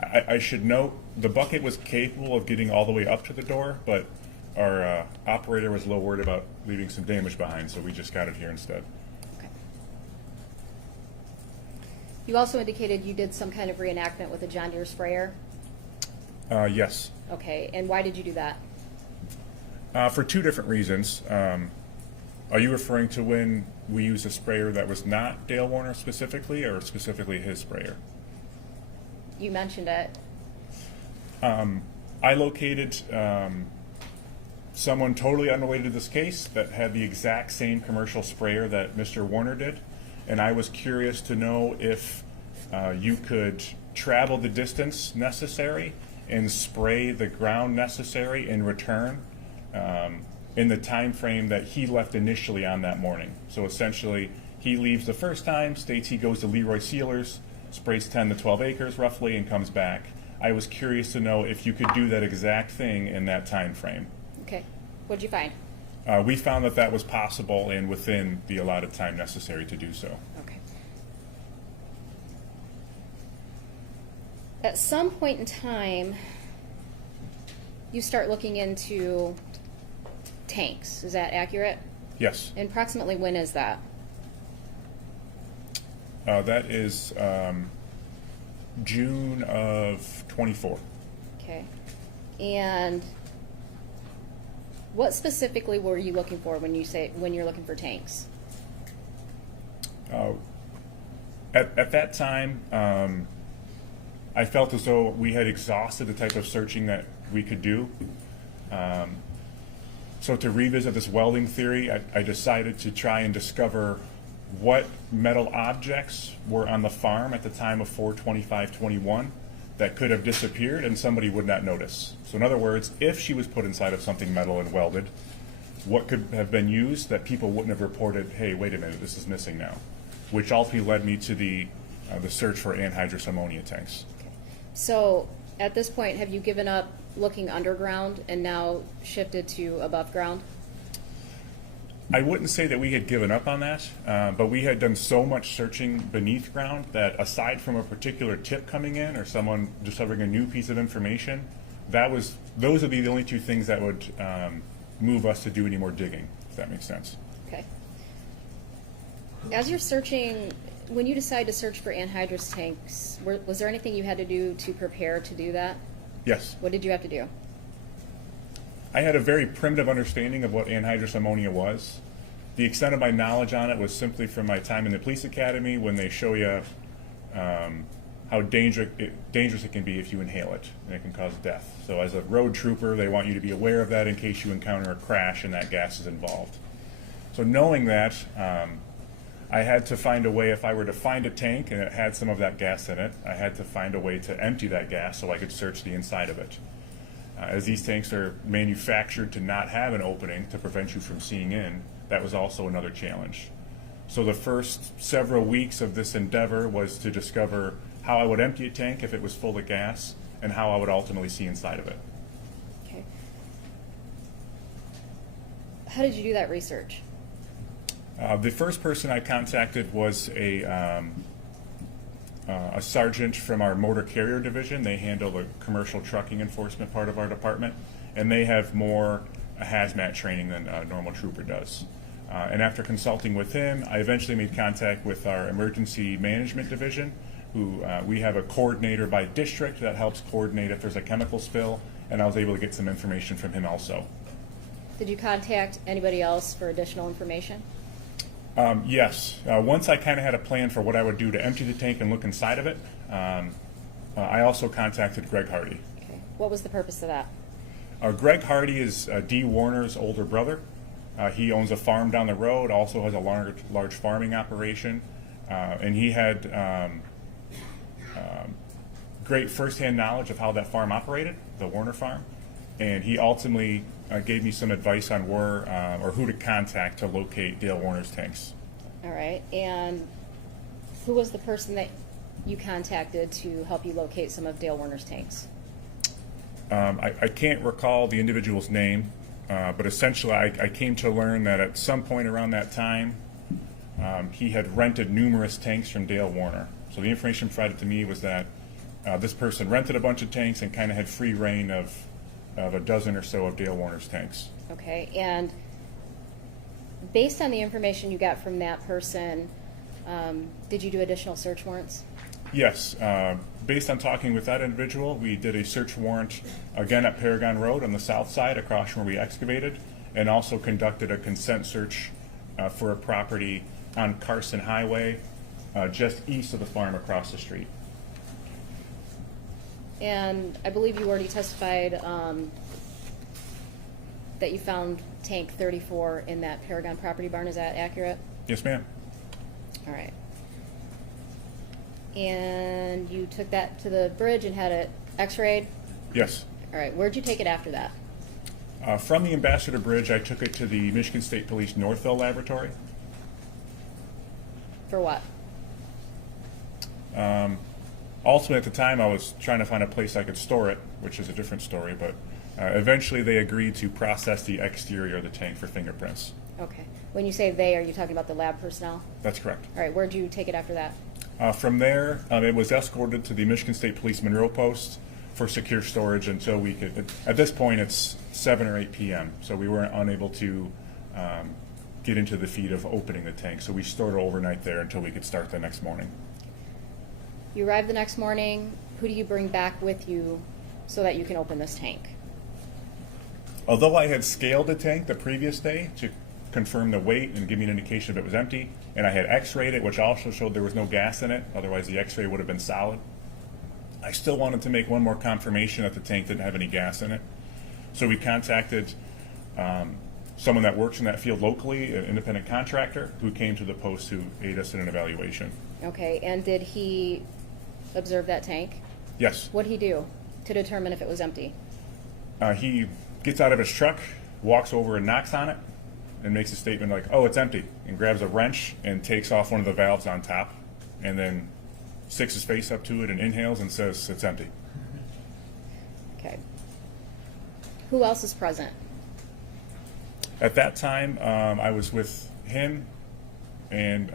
I should note, the bucket was capable of getting all the way up to the door, but our operator was a little worried about leaving some damage behind, so we just got it here instead. Okay. You also indicated you did some kind of reenactment with a John Deere sprayer? Yes. Okay, and why did you do that? For two different reasons. Are you referring to when we used a sprayer that was not Dale Warner specifically, or specifically his sprayer? You mentioned it. I located someone totally unrelated to this case that had the exact same commercial sprayer that Mr. Warner did, and I was curious to know if you could travel the distance necessary and spray the ground necessary in return in the time frame that he left initially on that morning. So essentially, he leaves the first time, states he goes to Leroy Sealers, sprays 10 to 12 acres roughly, and comes back. I was curious to know if you could do that exact thing in that time frame. Okay. What'd you find? We found that that was possible and within the allotted time necessary to do so. Okay. At some point in time, you start looking into tanks. Is that accurate? Yes. And approximately when is that? That is June of 24. Okay. And what specifically were you looking for when you're looking for tanks? At that time, I felt as though we had exhausted the type of searching that we could do. So to revisit this welding theory, I decided to try and discover what metal objects were on the farm at the time of 4/25/21 that could have disappeared and somebody would not notice. So in other words, if she was put inside of something metal and welded, what could have been used that people wouldn't have reported, hey, wait a minute, this is missing now, which ultimately led me to the search for anhydrous ammonia tanks. So at this point, have you given up looking underground and now shifted to above ground? I wouldn't say that we had given up on that, but we had done so much searching beneath ground that aside from a particular tip coming in or someone discovering a new piece of information, those would be the only two things that would move us to do any more digging, if that makes sense. Okay. As you're searching, when you decide to search for anhydrous tanks, was there anything you had to do to prepare to do that? Yes. What did you have to do? I had a very primitive understanding of what anhydrous ammonia was. The extent of my knowledge on it was simply from my time in the police academy when they show you how dangerous it can be if you inhale it, and it can cause death. So as a road trooper, they want you to be aware of that in case you encounter a crash and that gas is involved. So knowing that, I had to find a way, if I were to find a tank and it had some of that gas in it, I had to find a way to empty that gas so I could search the inside of it. As these tanks are manufactured to not have an opening to prevent you from seeing in, that was also another challenge. So the first several weeks of this endeavor was to discover how I would empty a tank if it was full of gas and how I would ultimately see inside of it. Okay. How did you do that research? The first person I contacted was a sergeant from our motor carrier division. They handle the commercial trucking enforcement part of our department, and they have more hazmat training than a normal trooper does. And after consulting with him, I eventually made contact with our emergency management division, who we have a coordinator by district that helps coordinate if there's a chemical spill, and I was able to get some information from him also. Did you contact anybody else for additional information? Yes. Once I kind of had a plan for what I would do to empty the tank and look inside of it, I also contacted Greg Hardy. Okay. What was the purpose of that? Greg Hardy is Dee Warner's older brother. He owns a farm down the road, also has a large farming operation, and he had great firsthand knowledge of how that farm operated, the Warner farm, and he ultimately gave me some advice on where or who to contact to locate Dale Warner's tanks. All right. And who was the person that you contacted to help you locate some of Dale Warner's tanks? I can't recall the individual's name, but essentially I came to learn that at some point around that time, he had rented numerous tanks from Dale Warner. So the information provided to me was that this person rented a bunch of tanks and kind of had free reign of a dozen or so of Dale Warner's tanks. Okay. And based on the information you got from that person, did you do additional search warrants? Yes. Based on talking with that individual, we did a search warrant again at Paragon Road on the south side across from where we excavated, and also conducted a consent search for a property on Carson Highway just east of the farm across the street. And I believe you already testified that you found tank 34 in that Paragon property barn. Is that accurate? Yes, ma'am. All right. And you took that to the bridge and had it x-rayed? Yes. All right. Where'd you take it after that? From the Ambassador Bridge, I took it to the Michigan State Police Northville Laboratory. For what? Ultimately, at the time, I was trying to find a place I could store it, which is a different story, but eventually they agreed to process the exterior of the tank for fingerprints. Okay. When you say they, are you talking about the lab personnel? That's correct. All right. Where'd you take it after that? From there, it was escorted to the Michigan State Police Monroe Post for secure storage until we could, at this point it's 7 or 8 p.m., so we weren't unable to get into the feat of opening the tank, so we stored it overnight there until we could start the next morning. You arrive the next morning. Who do you bring back with you so that you can open this tank? Although I had scaled the tank the previous day to confirm the weight and give me an indication if it was empty. And I had x-rayed it, which also showed there was no gas in it. Otherwise, the x-ray would have been solid. I still wanted to make one more confirmation that the tank didn't have any gas in it. So we contacted someone that works in that field locally, an independent contractor, who came to the post to aid us in an evaluation. Okay, and did he observe that tank? Yes. What did he do to determine if it was empty? He gets out of his truck, walks over and knocks on it, and makes a statement like, "Oh, it's empty," and grabs a wrench and takes off one of the valves on top, and then sticks his face up to it and inhales and says, "It's empty." Okay. Who else is present? At that time, I was with him and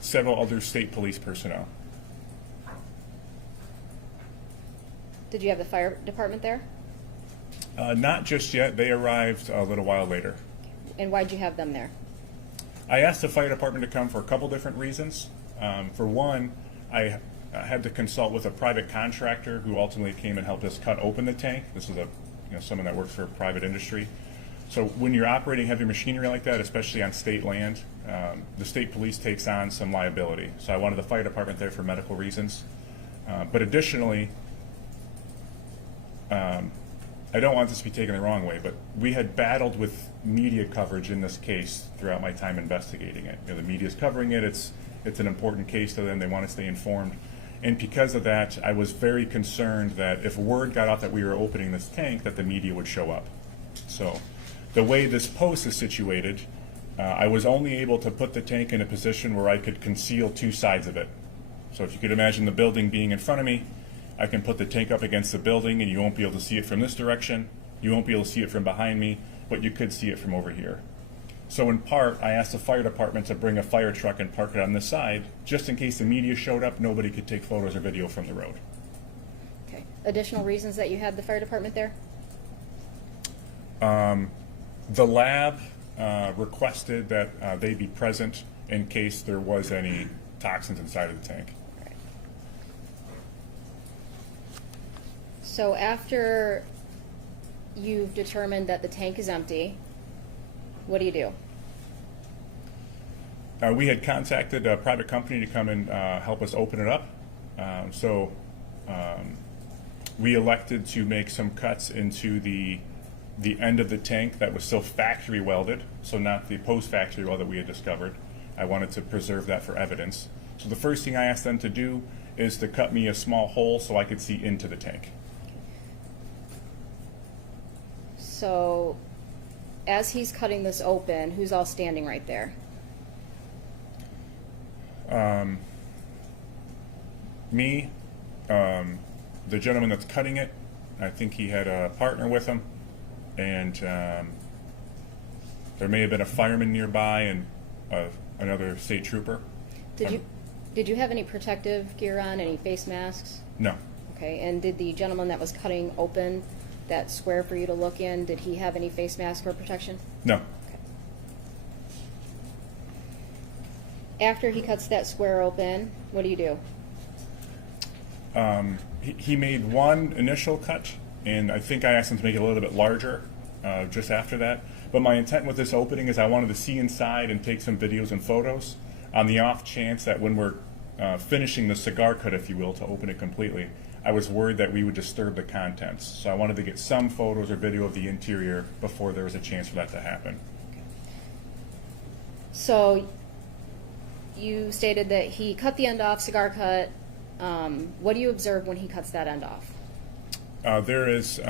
several other state police personnel. Did you have the fire department there? Not just yet. They arrived a little while later. And why'd you have them there? I asked the fire department to come for a couple different reasons. For one, I had to consult with a private contractor who ultimately came and helped us cut open the tank. This is someone that works for a private industry. So when you're operating heavy machinery like that, especially on state land, the state police takes on some liability. So I wanted the fire department there for medical reasons. But additionally, I don't want this to be taken the wrong way, but we had battled with media coverage in this case throughout my time investigating it. The media's covering it. It's an important case to them. They want to stay informed. And because of that, I was very concerned that if word got out that we were opening this tank, that the media would show up. So the way this post is situated, I was only able to put the tank in a position where I could conceal two sides of it. So if you could imagine the building being in front of me, I can put the tank up against the building and you won't be able to see it from this direction. You won't be able to see it from behind me, but you could see it from over here. So in part, I asked the fire department to bring a fire truck and park it on this side, just in case the media showed up, nobody could take photos or video from the road. Okay. Additional reasons that you had the fire department there? The lab requested that they be present in case there was any toxins inside of the tank. So after you've determined that the tank is empty, what do you do? We had contacted a private company to come and help us open it up. We elected to make some cuts into the end of the tank that was still factory welded, so not the post-factory weld that we had discovered. I wanted to preserve that for evidence. So the first thing I asked them to do is to cut me a small hole so I could see into the tank. So as he's cutting this open, who's all standing right there? Me, the gentleman that's cutting it, I think he had a partner with him, and there may have been a fireman nearby and another state trooper. Did you have any protective gear on, any face masks? No. Okay, and did the gentleman that was cutting open that square for you to look in, did he have any face mask or protection? No. Okay. After he cuts that square open, what do you do? He made one initial cut, and I think I asked him to make it a little bit larger just after that. But my intent with this opening is I wanted to see inside and take some videos and photos on the off chance that when we're finishing the cigar cut, if you will, to open it completely, I was worried that we would disturb the contents. So I wanted to get some photos or video of the interior before there was a chance for that to happen. So you stated that he cut the end off, cigar cut. What do you observe when he cuts that end off? There is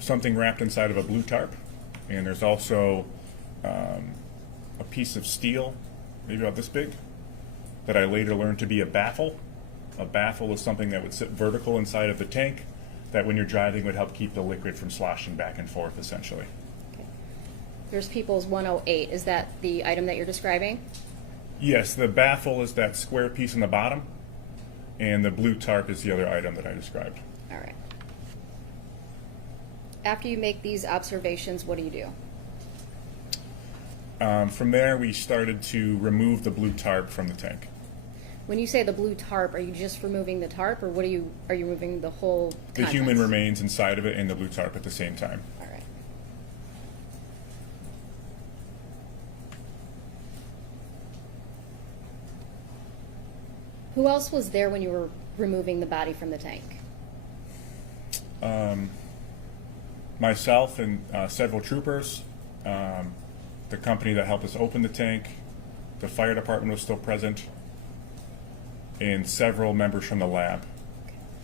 something wrapped inside of a blue tarp, and there's also a piece of steel, maybe about this big, that I later learned to be a baffle. A baffle is something that would sit vertical inside of the tank that when you're driving would help keep the liquid from sloshing back and forth, essentially. Okay. There's People's 108. Is that the item that you're describing? Yes, the baffle is that square piece in the bottom, and the blue tarp is the other item that I described. All right. After you make these observations, what do you do? From there, we started to remove the blue tarp from the tank. When you say the blue tarp, are you just removing the tarp, or are you removing the whole The human contents? remains inside of it and the blue tarp at the same time. All right. Who else was there when you were removing the body from the tank? Myself and several troopers, the company that helped us open the tank, the fire department was still present, and several members from the lab.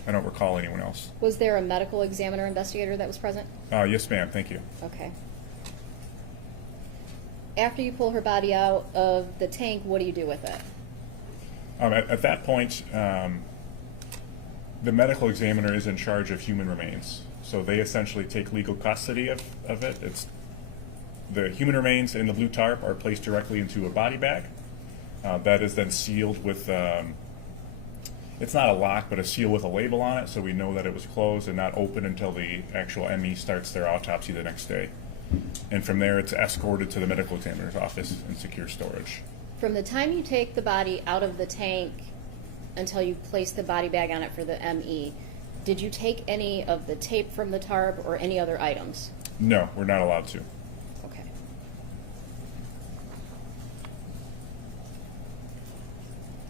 I don't recall anyone else. Was there a medical examiner investigator that was present? Yes, ma'am. Thank you. Okay. After you pull her body out of the tank, what do you do with it? At that point, the medical examiner is in charge of human remains. So they essentially take legal custody of it. It's the human remains in the blue tarp are placed directly into a body bag. That is then sealed with, it's not a lock, but a seal with a label on it, so we know that it was closed and not open until the actual ME starts their autopsy the next day. And from there, it's escorted to the medical examiner's office in secure storage. From the time you take the body out of the tank until you place the body bag on it for the ME, did you take any of the tape from the tarp or any other items? No, we're not allowed to. Okay.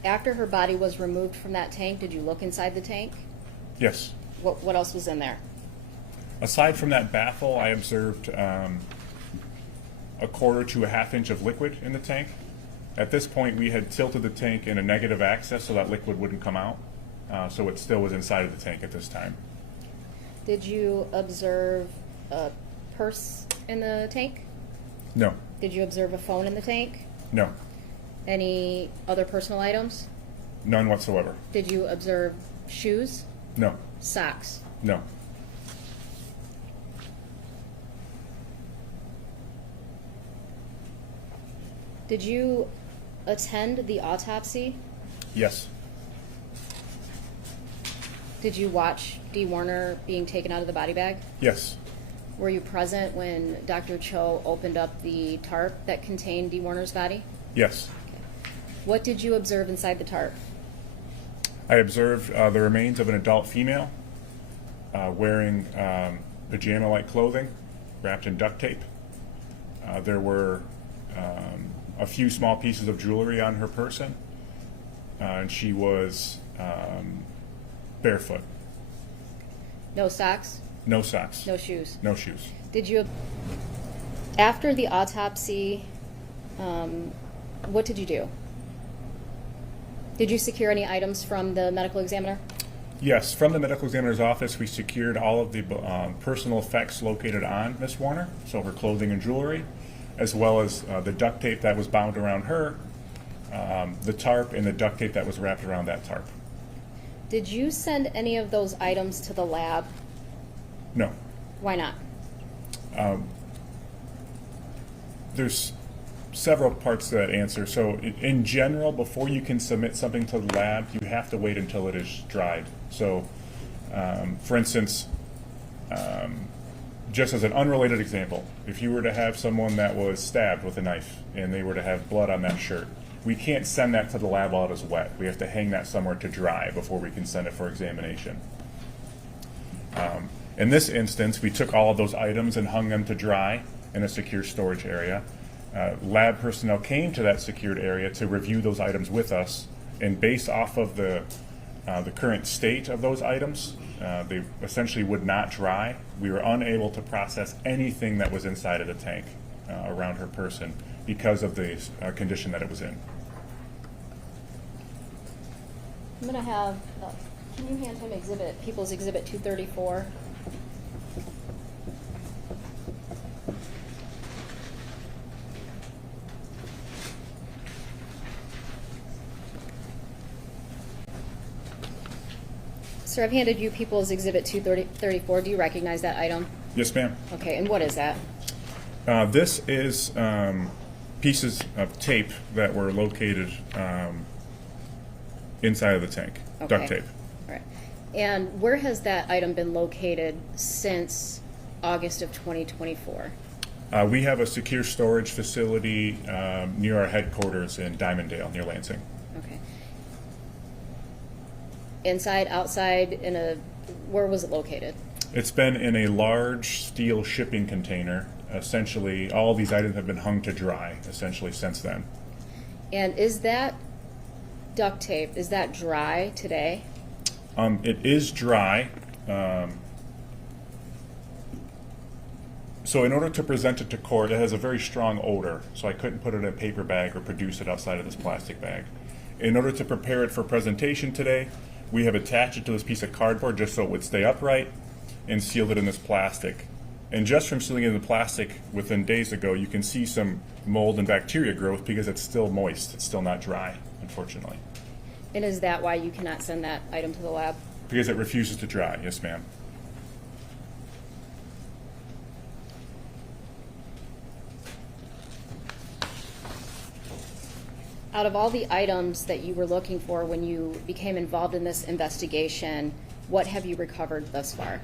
After her body was removed from that tank, did you look inside the tank? Yes. What else was in there? Aside from that baffle, I observed a 1/4 to a 1/2 inch of liquid in the tank. At this point, we had tilted the tank in a negative axis so that liquid wouldn't come out. So it still was inside of the tank at this time. Did you observe a purse in the tank? No. Did you observe a phone in the tank? No. Any other personal items? None whatsoever. Did you observe shoes? No. Socks? No. Did you attend the autopsy? Yes. Did you watch Dee Warner being taken out of the body bag? Yes. Were you present when Dr. Cho opened up the tarp that contained Dee Warner's body? Yes. What did you observe inside the tarp? I observed the remains of an adult female wearing pajama-like clothing wrapped in duct tape. There were a few small pieces of jewelry on her person, and she was barefoot. No socks? No socks. No shoes? No shoes. Did you, after the autopsy, what did you do? Did you secure any items from the medical examiner? Yes, from the medical examiner's office, we secured all of the personal effects located on Miss Warner, so her clothing and jewelry, as well as the duct tape that was bound around her, the tarp, and the duct tape that was wrapped around that tarp. Did you send any of those items to the lab? No. Why not? There's several parts to that answer. So in general, before you can submit something to the lab, you have to wait until it is dried. So for instance, just as an unrelated example, if you were to have someone that was stabbed with a knife and they were to have blood on that shirt, we can't send that to the lab while it is wet. We have to hang that somewhere to dry before we can send it for examination. In this instance, we took all of those items and hung them to dry in a secure storage area. Lab personnel came to that secured area to review those items with us, and based off of the current state of those items, they essentially would not dry. We were unable to process anything that was inside of the tank around her person because of the condition that it was in. I'm going to have, can you hand him People's Exhibit 234? Sir, I've handed you People's Exhibit 234. Do you recognize that item? Yes, ma'am. Okay, and what is that? This is pieces of tape that were located inside of the tank, Okay. duct tape. All right. And where has that item been located since August of 2024? We have a secure storage facility near our headquarters in Diamonddale, near Lansing. Okay. Inside, outside, where was it located? It's been in a large steel shipping container. Essentially, all these items have been hung to dry, essentially, since then. And is that duct tape, is that dry today? It is dry. So in order to present it to court, it has a very strong odor, so I couldn't put it in a paper bag or produce it outside of this plastic bag. In order to prepare it for presentation today, we have attached it to this piece of cardboard just so it would stay upright and sealed it in this plastic. And just from sealing it in the plastic within days ago, you can see some mold and bacteria growth because it's still moist. It's still not dry, unfortunately. And is that why you cannot send that item to the lab? Because it refuses to dry, yes ma'am. Out of all the items that you were looking for when you became involved in this investigation, what have you recovered thus far?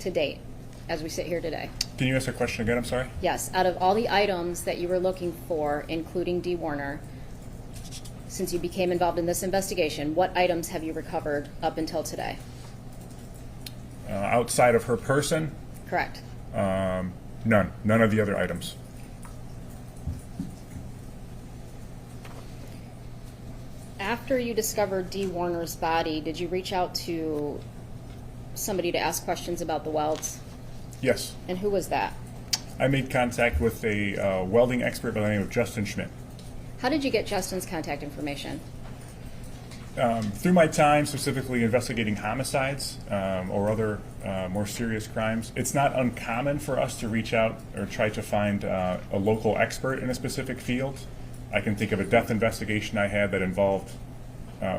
To date, as we sit here today? Can you ask the question again? I'm sorry. Yes, out of all the items that you were looking for, including D. Warner, since you became involved in this investigation, what items have you recovered up until today? Outside of her person, Correct. none of the other items. After you discovered D. Warner's body, did you reach out to somebody to ask questions about the welds? Yes. And who was that? I made contact with a welding expert by the name of Justin Schmidt. How did you get Justin's contact information? Through my time specifically investigating homicides or other more serious crimes, it's not uncommon for us to reach out or try to find a local expert in a specific field. I can think of a death investigation I had that involved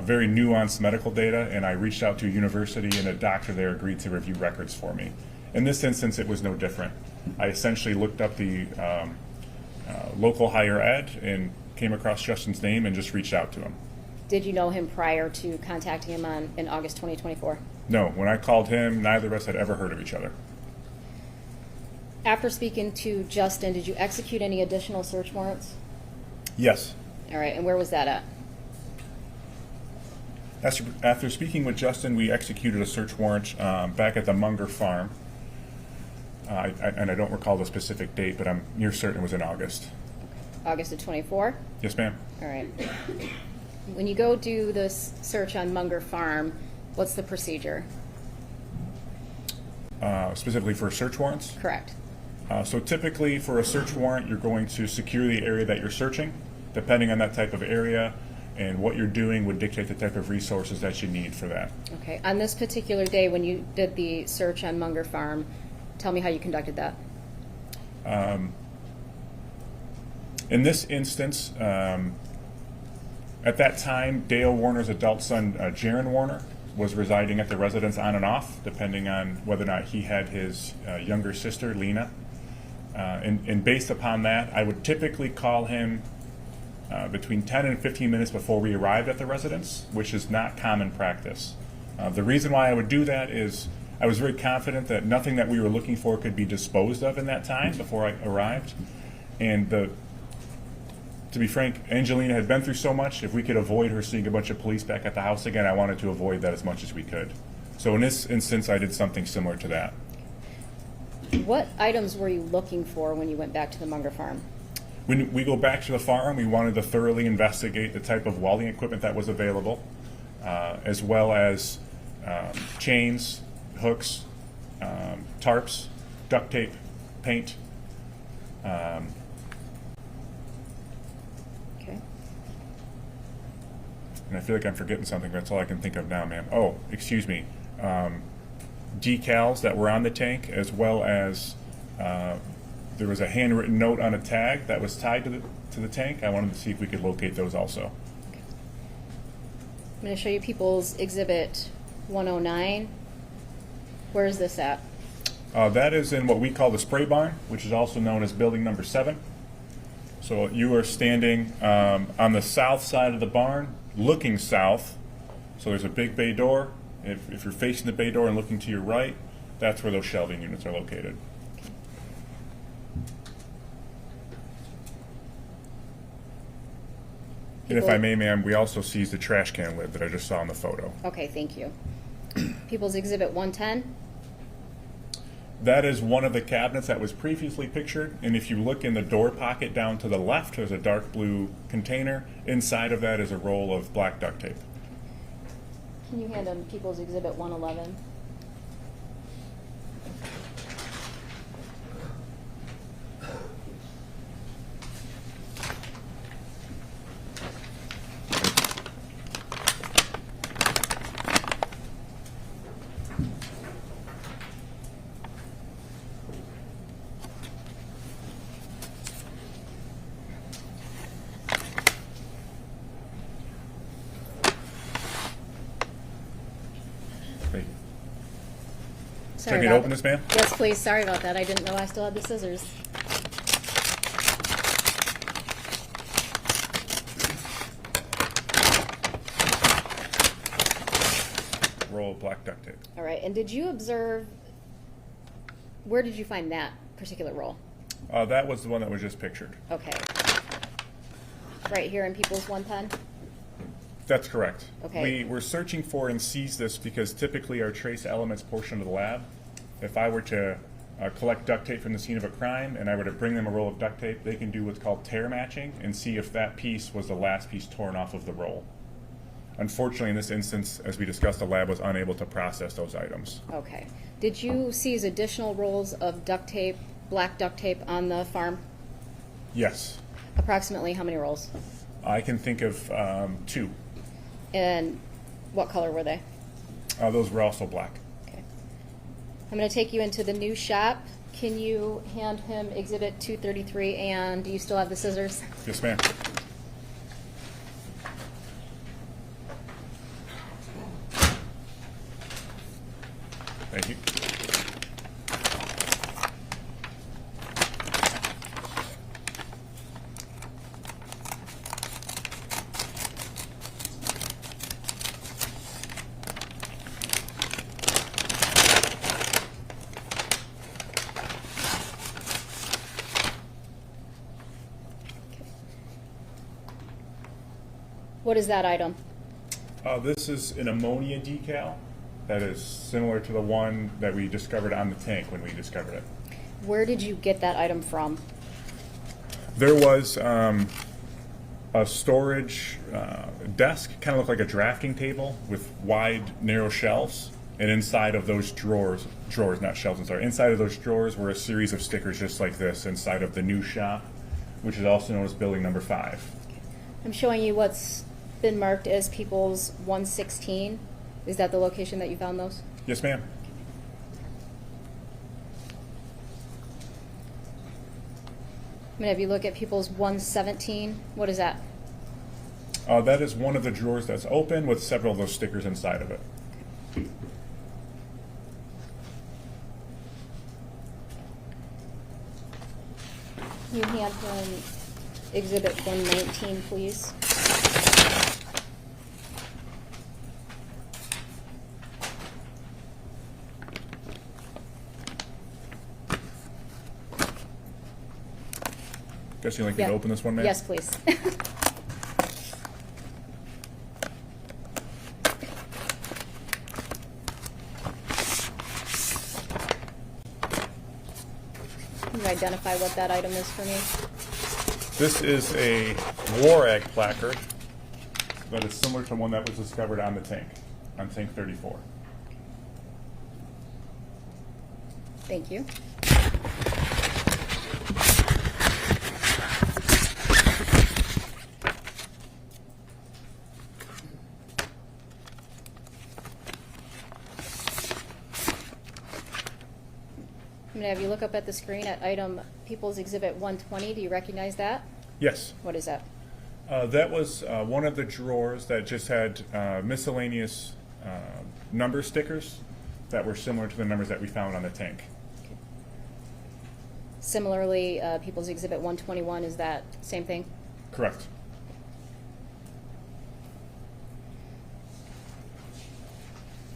very nuanced medical data, and I reached out to a university, and a doctor there agreed to review records for me. In this instance, it was no different. I essentially looked up the local higher ed and came across Justin's name and just reached out to him. Did you know him prior to contacting him in August 2024? No, when I called him, neither of us had ever heard of each other. After speaking to Justin, did you execute any additional search warrants? Yes. All right, and where was that at? After speaking with Justin, we executed a search warrant back at the Munger farm. And I don't recall the specific date, but I'm near certain it was in August. August of 24? Yes, ma'am. All right. When you go do this search on Munger Farm, what's the procedure? Specifically for search warrants? Correct. So typically for a search warrant, you're going to secure the area that you're searching. Depending on that type of area and what you're doing would dictate the type of resources that you need for that. Okay. On this particular day when you did the search on Munger Farm, tell me how you conducted that. In this instance, at that time, Dale Warner's adult son, Jaron Warner, was residing at the residence on and off, depending on whether or not he had his younger sister, Lena. And based upon that, I would typically call him between 10 and 15 minutes before we arrived at the residence, which is not common practice. The reason why I would do that is I was very confident that nothing that we were looking for could be disposed of in that time before I arrived. And to be frank, Angelina had been through so much. If we could avoid her seeing a bunch of police back at the house again, I wanted to avoid that as much as we could. So in this instance, I did something similar to that. What items were you looking for when you went back to the Munger Farm? When we go back to the farm, we wanted to thoroughly investigate the type of welding equipment that was available, as well as chains, hooks, tarps, duct tape, paint. Okay. And I feel like I'm forgetting something. That's all I can think of now, ma'am. Oh, excuse me. Decals that were on the tank, as well as there was a handwritten note on a tag that was tied to the tank. I wanted to see if we could locate those also. I'm going to show you People's Exhibit 109. Where is this at? That is in what we call the spray barn, which is also known as building number 7. So you are standing on the south side of the barn, looking south. So there's a big bay door. If you're facing the bay door and looking to your right, that's where those shelving units are located. And if I may, ma'am, we also seized the trash can lid that I just saw in the photo. Okay, thank you. People's Exhibit 110. That is one of the cabinets that was previously pictured, and if you look in the door pocket down to the left, there's a dark blue container. Inside of that is a roll of black duct tape. Can you hand them People's Exhibit 111? Great. Sorry Can I get about open this, ma'am? Yes, please. Sorry about that. I didn't know I still had the scissors. Roll of black duct tape. All right. And did you observe, where did you find that particular roll? That was the one that was just pictured. Okay. Right here in People's 110? That's correct. Okay. We were searching for and seized this because typically our trace elements portion of the lab, if I were to collect duct tape from the scene of a crime and I were to bring them a roll of duct tape, they can do what's called tear matching and see if that piece was the last piece torn off of the roll. Unfortunately, in this instance, as we discussed, the lab was unable to process those items. Okay. Did you seize additional rolls of duct tape, black duct tape on the farm? Yes. Approximately how many rolls? I can think of 2. And what color were they? Those were also black. Okay. I'm going to take you into the new shop. Can you hand him Exhibit 233, and do you still have the scissors? Yes, ma'am. Thank you. What is that item? This is an ammonia decal that is similar to the one that we discovered on the tank when we discovered it. Where did you get that item from? There was a storage desk, kind of looked like a drafting table with wide, narrow shelves. And inside of those drawers, not shelves, I'm sorry, inside of those drawers were a series of stickers just like this inside of the new shop, which is also known as building number 5. I'm showing you what's been marked as People's 116. Is that the location that you found those? Yes, ma'am. I'm going to have you look at People's 117. What is that? That is one of the drawers that's open with several of those stickers inside of it. You hand him Exhibit 119, please. Guess you'd like me to open this one, ma'am? Yes, please. Can you identify what that item is for me? This is a war egg placard that is similar to one that was discovered on the tank, on tank 34. Thank you. I'm going to have you look up at the screen at item People's Exhibit 120. Do you recognize that? Yes. What is that? That was one of the drawers that just had miscellaneous number stickers that were similar to the numbers that we found on the tank. Similarly, People's Exhibit 121, is that same thing? Correct.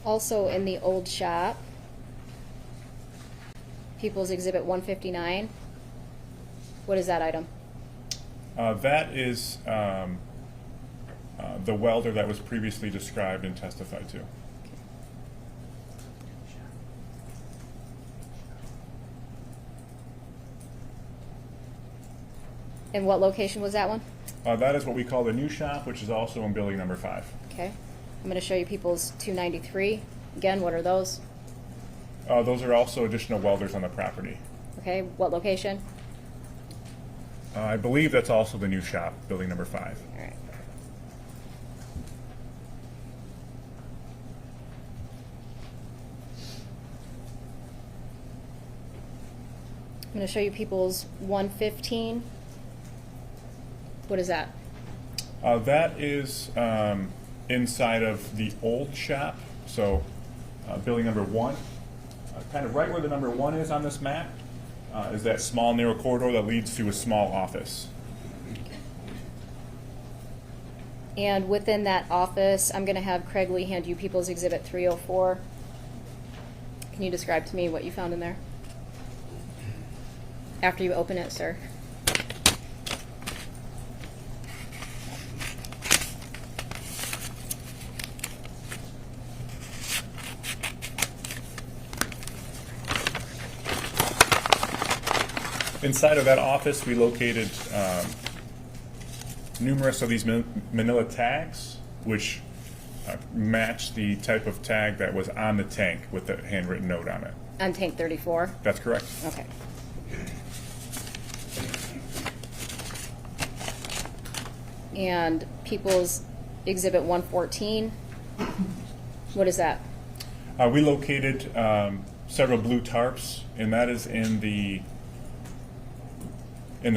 Also in the old shop, People's Exhibit 159. What is that item? That is the welder that was previously described and testified to. And what location was that one? That is what we call the new shop, which is also in building number 5. Okay. I'm going to show you people's 293. Again, what are those? Those are also additional welders on the property. Okay. What location? I believe that's also the new shop, building number 5. All right. I'm going to show you people's 115. What is that? That is inside of the old shop, so building number 1. Kind of right where the number 1 is on this map is that small narrow corridor that leads to a small office. And within that office, I'm going to have Craig Lee hand you People's Exhibit 304. Can you describe to me what you found in there? After you open it, sir. Inside of that office, we located numerous of these manila tags, which match the type of tag that was on the tank with the handwritten note on it. On tank 34? That's correct. Okay. And People's Exhibit 114, what is that? We located several blue tarps, and that is in the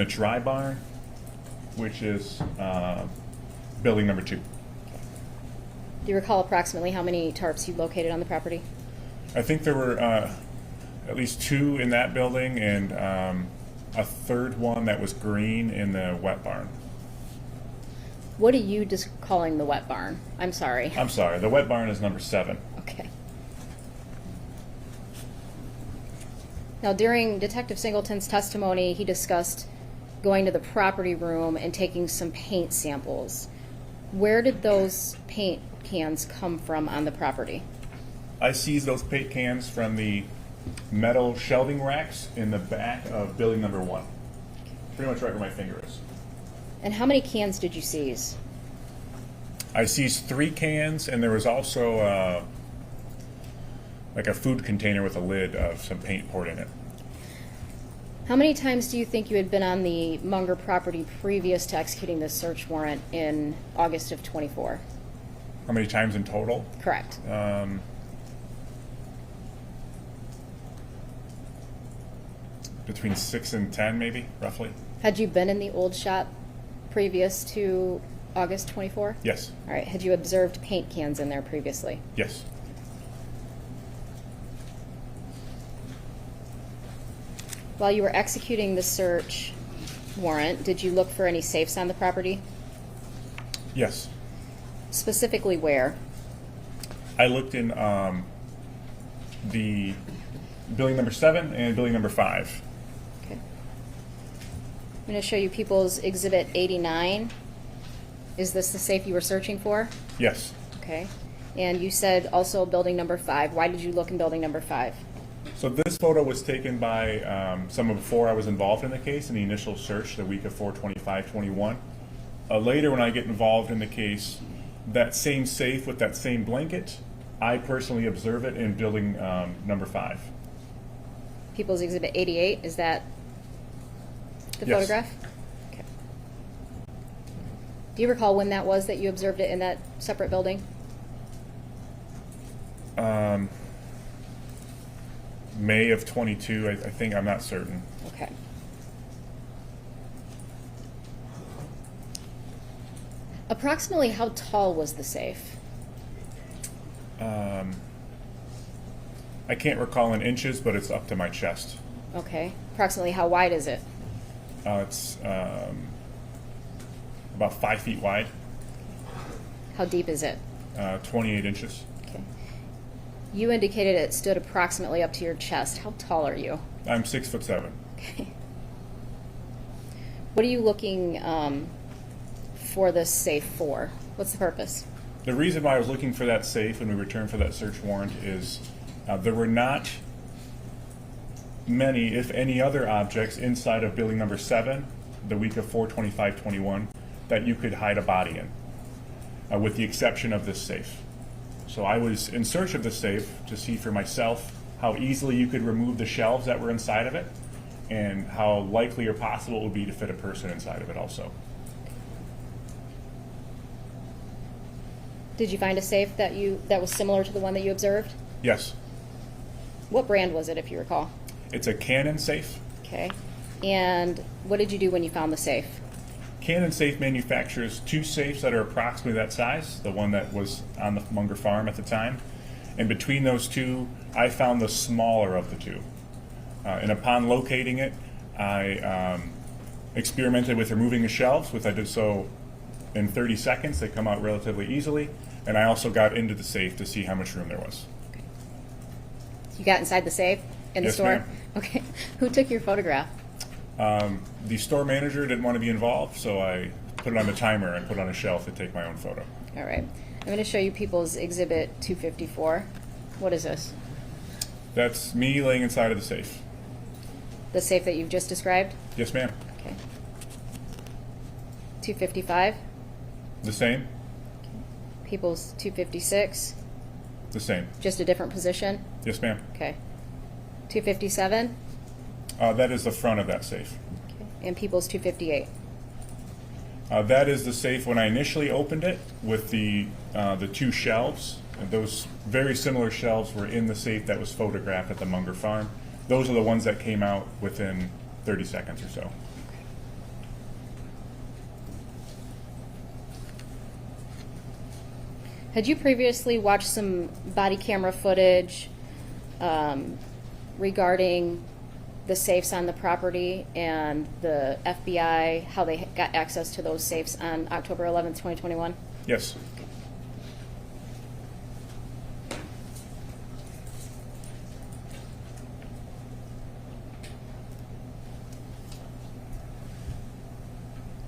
dry barn, which is building number 2. Do you recall approximately how many tarps you located on the property? I think there were at least 2 in that building and a third one that was green in the wet barn. What are you just calling the wet barn? I'm sorry. I'm sorry, the wet barn is number 7. Okay. Now, during Detective Singleton's testimony, he discussed going to the property room and taking some paint samples. Where did those paint cans come from on the property? I seized those paint cans from the metal shelving racks in the back of building number 1. Pretty much right where my finger is. And how many cans did you seize? I seized 3 cans, and there was also like a food container with a lid of some paint poured in it. How many times do you think you had been on the Munger property previous to executing this search warrant in August of 24? How many times in total? Correct. Between 6 and 10, maybe, roughly. Had you been in the old shop previous to August 24? Yes. All right. Had you observed paint cans in there previously? Yes. While you were executing the search warrant, did you look for any safes on the property? Yes. Specifically where? I looked in the building number 7 and building number 5. Okay. I'm going to show you People's Exhibit 89. Is this the safe you were searching for? Yes. Okay. And you said also building number 5. Why did you look in building number 5? So this photo was taken by someone before I was involved in the case in the initial search the week of 4/25/21. Later, when I get involved in the case, that same safe with that same blanket, I personally observe it in building number 5. People's Exhibit 88, is that the Yes. photograph? Okay. Do you recall when that was that you observed it in that separate building? May of 22, I think. I'm not certain. Okay. Approximately how tall was the safe? I can't recall in inches, but it's up to my chest. Okay. Approximately how wide is it? It's about 5 feet wide, How deep is it? 28 inches. Okay. You indicated it stood approximately up to your chest. How tall are you? I'm 6'7". Okay. What are you looking for this safe for? What's the purpose? The reason why I was looking for that safe when we returned for that search warrant is there were not many, if any, other objects inside of building number 7 the week of 4/25/21 that you could hide a body in, with the exception of this safe. So I was in search of the safe to see for myself how easily you could remove the shelves that were inside of it, and how likely or possible it would be to fit a person inside of it also. Did you find a safe that was similar to the one that you observed? Yes, What brand was it, if you recall? it's a Canon safe. Okay. And what did you do when you found the safe? Canon Safe manufactures two safes that are approximately that size, the one that was on the Munger farm at the time. And between those two, I found the smaller of the two. And upon locating it, I experimented with removing the shelves, which I did so in 30 seconds. They come out relatively easily. And I also got into the safe to see how much room there was. You got inside the safe in the Yes, store? ma'am. Okay. Who took your photograph? The store manager didn't want to be involved, so I put it on the timer and put it on a shelf to take my own photo. All right. I'm going to show you People's Exhibit 254. What is this? That's me laying inside of the safe. The safe that you've just described? Yes, ma'am. Okay. 255. The same? People's 256. The same. Just a different position? Yes, ma'am. Okay. 257. That is the front of that safe. Okay. And People's 258. That is the safe when I initially opened it with the two shelves. And those very similar shelves were in the safe that was photographed at the Munger farm. Those are the ones that came out within 30 seconds or so. Had you previously watched some body camera footage regarding the safes on the property and the FBI, how they got access to those safes on October 11th, 2021? Yes.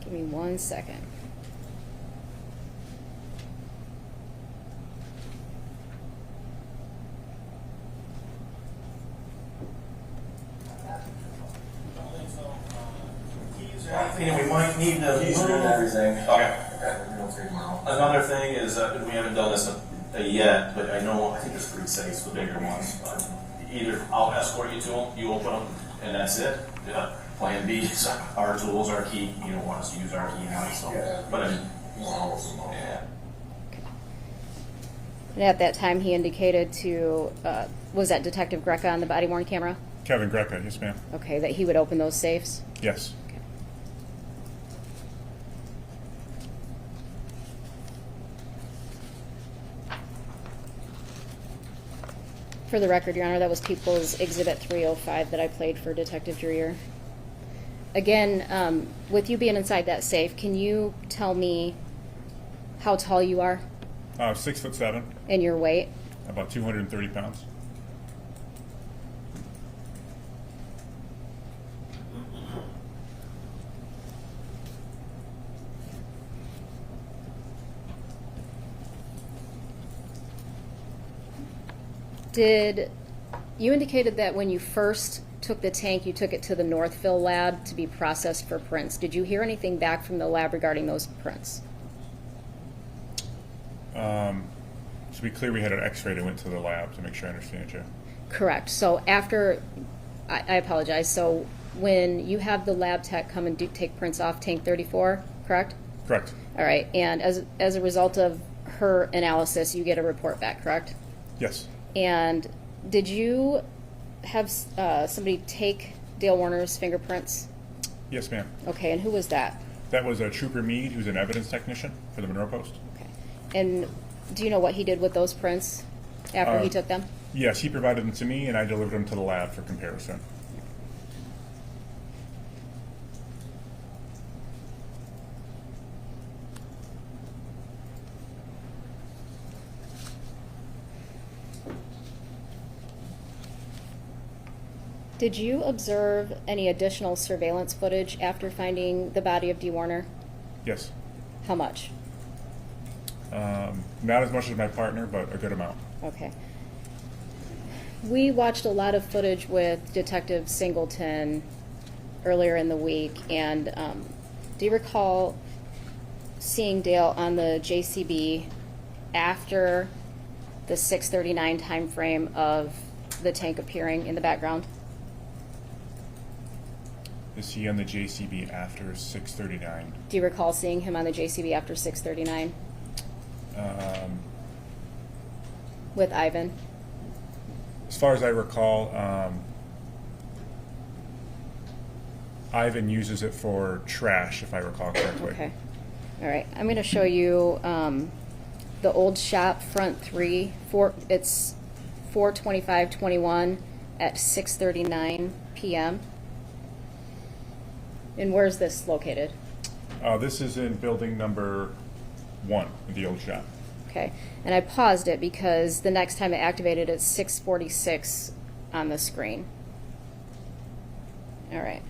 Give me 1 second. Anything we might need to. He's doing everything. Okay. We'll take them out. Another thing is, we haven't done this yet, but I think there's 3 safes, the bigger ones. Either I'll escort you to them, you open them, and that's it. Plan B is our tools, our key. You don't want us to use our key now, so. Yeah. But I mean, Yeah. And at that time, he indicated to, was that Detective Greca on the body-worn camera? Kevin Greca, yes, ma'am. Okay, that he would open those safes? Yes. Okay. For the record, Your Honor, that was People's Exhibit 305 that I played for Detective Drewyor. Again, with you being inside that safe, can you tell me how tall you are 6'7", and your weight? about 230 pounds. Did you indicated that when you first took the tank, you took it to the Northville lab to be processed for prints? Did you hear anything back from the lab regarding those prints? To be clear, we had an x-ray that went to the lab to make sure I understand you. Correct. So after, I apologize. So when you have the lab tech come and take prints off tank 34, correct? Correct. All right. And as a result of her analysis, you get a report back, correct? Yes. And did you have somebody take Dale Warner's fingerprints? Yes, ma'am. Okay. And who was that? That was a Trooper Meade, who's an evidence technician for the Monroe Post. Okay. And do you know what he did with those prints after he took them? Yes, he provided them to me, and I delivered them to the lab for comparison. Did you observe any additional surveillance footage after finding the body of Dee Warner? Yes. How much? Not as much as my partner, but a good amount. Okay. We watched a lot of footage with Detective Singleton earlier in the week, and do you recall seeing Dale on the JCB after the 6:39 time frame of the tank appearing in the background? Is he on the JCB after 6:39? Do you recall seeing him on the JCB after 6:39 with Ivan? As far as I recall, Ivan uses it for trash, if I recall correctly. Okay. All right. I'm going to show you the old shop front three. It's 4/25/21 at 6:39 p.m. And where's this located? This is in building number 1, the old shop. Okay. And I paused it because the next time it activated, it's 6:46 on the screen. All right.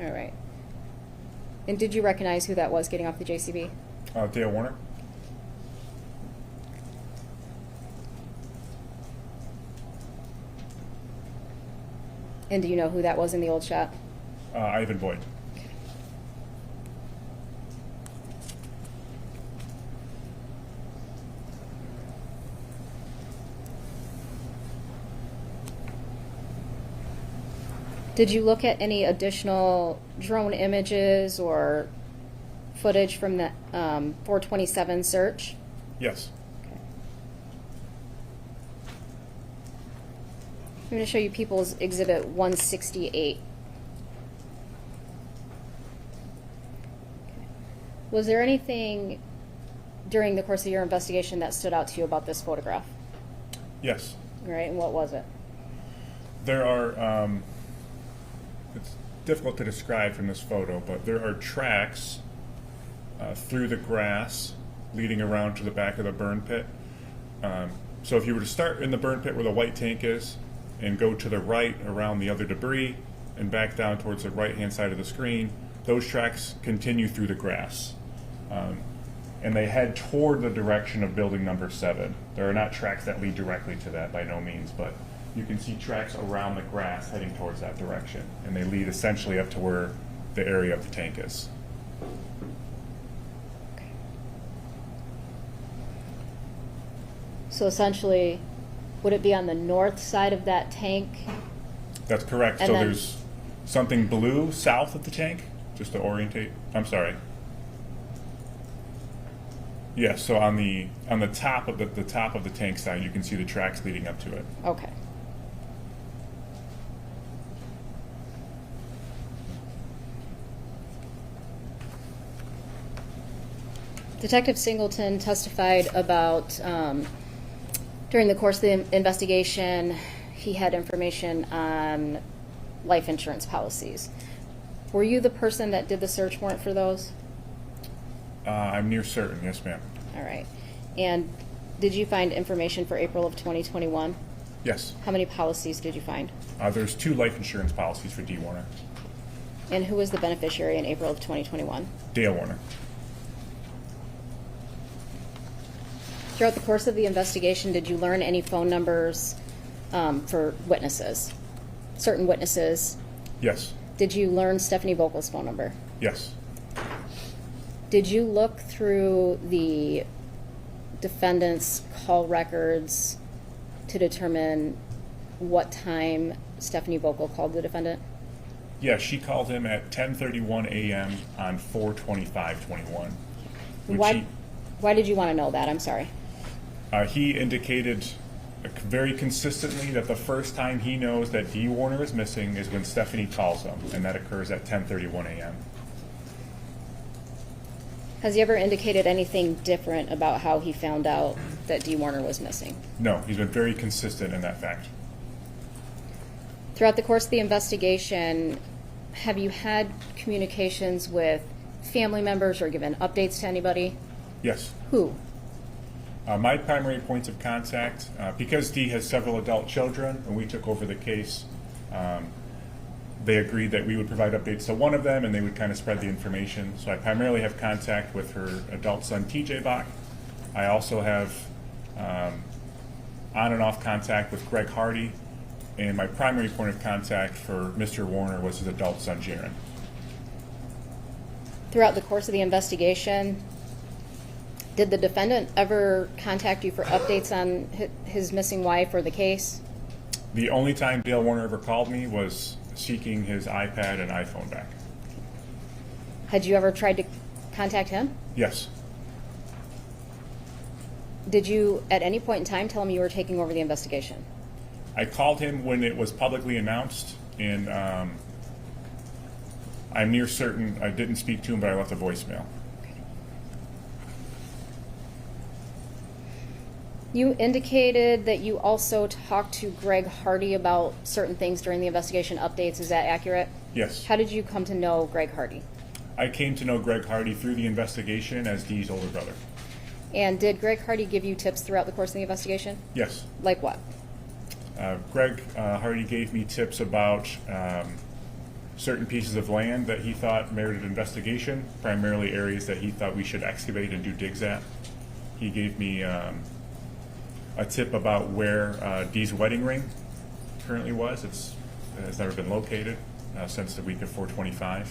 All right. And did you recognize who that was getting off the JCB? Dale Warner? And do you know who that was in the old shop? Ivan Boyd. Did you look at any additional drone images or footage from the 427 search? Yes. Okay. I'm going to show you People's Exhibit 168. Was there anything during the course of your investigation that stood out to you about this photograph? Yes. All right, and what was it? There are, it's difficult to describe from this photo, but there are tracks through the grass leading around to the back of the burn pit. So if you were to start in the burn pit where the white tank is and go to the right around the other debris and back down towards the right-hand side of the screen, those tracks continue through the grass. And they head toward the direction of building number 7. There are not tracks that lead directly to that by no means, but you can see tracks around the grass heading towards that direction, and they lead essentially up to where the area of the tank is. Okay. So essentially, would it be on the north side of that tank? That's correct. And So then- there's something blue south of the tank, just to orientate. I'm sorry. Yes, so on the top of the top of the tank side, you can see the tracks leading up to it. Okay. Detective Singleton testified about, during the course of the investigation, he had information on life insurance policies. Were you the person that did the search warrant for those? I'm near certain, yes ma'am. All right. And did you find information for April of 2021? Yes. How many policies did you find? There's 2 life insurance policies for D. Warner. And who was the beneficiary in April of 2021? Dale Warner. Throughout the course of the investigation, did you learn any phone numbers for witnesses? Certain witnesses? Yes. Did you learn Stephanie Vogel's phone number? Yes. Did you look through the defendant's call records to determine what time Stephanie Vogel called the defendant? Yeah, she called him at 10:31 a.m. on 4/25/21. Why did you want to know that? I'm sorry. He indicated very consistently that the first time he knows that D. Warner is missing is when Stephanie calls him, and that occurs at 10:31 a.m. Has he ever indicated anything different about how he found out that D. Warner was missing? No, he's been very consistent in that fact. Throughout the course of the investigation, have you had communications with family members or given updates to anybody? Yes. Who? My primary points of contact, because Dee has several adult children and we took over the case, they agreed that we would provide updates to one of them, and they would kind of spread the information. So I primarily have contact with her adult son, TJ Bach. I also have on and off contact with Greg Hardy, and my primary point of contact for Mr. Warner was his adult son, Jaron. Throughout the course of the investigation, did the defendant ever contact you for updates on his missing wife or the case? The only time Dale Warner ever called me was seeking his iPad and iPhone back. Had you ever tried to contact him? Yes. Did you at any point in time tell him you were taking over the investigation? I called him when it was publicly announced, and I'm near certain I didn't speak to him, but I left a voicemail. You indicated that you also talked to Greg Hardy about certain things during the investigation updates. Is that accurate? Yes. How did you come to know Greg Hardy? I came to know Greg Hardy through the investigation as Dee's older brother. And did Greg Hardy give you tips throughout the course of the investigation? Yes. Like what? Greg Hardy gave me tips about certain pieces of land that he thought merited investigation, primarily areas that he thought we should excavate and do digs at. He gave me a tip about where Dee's wedding ring currently was. It has never been located since the week of 4/25.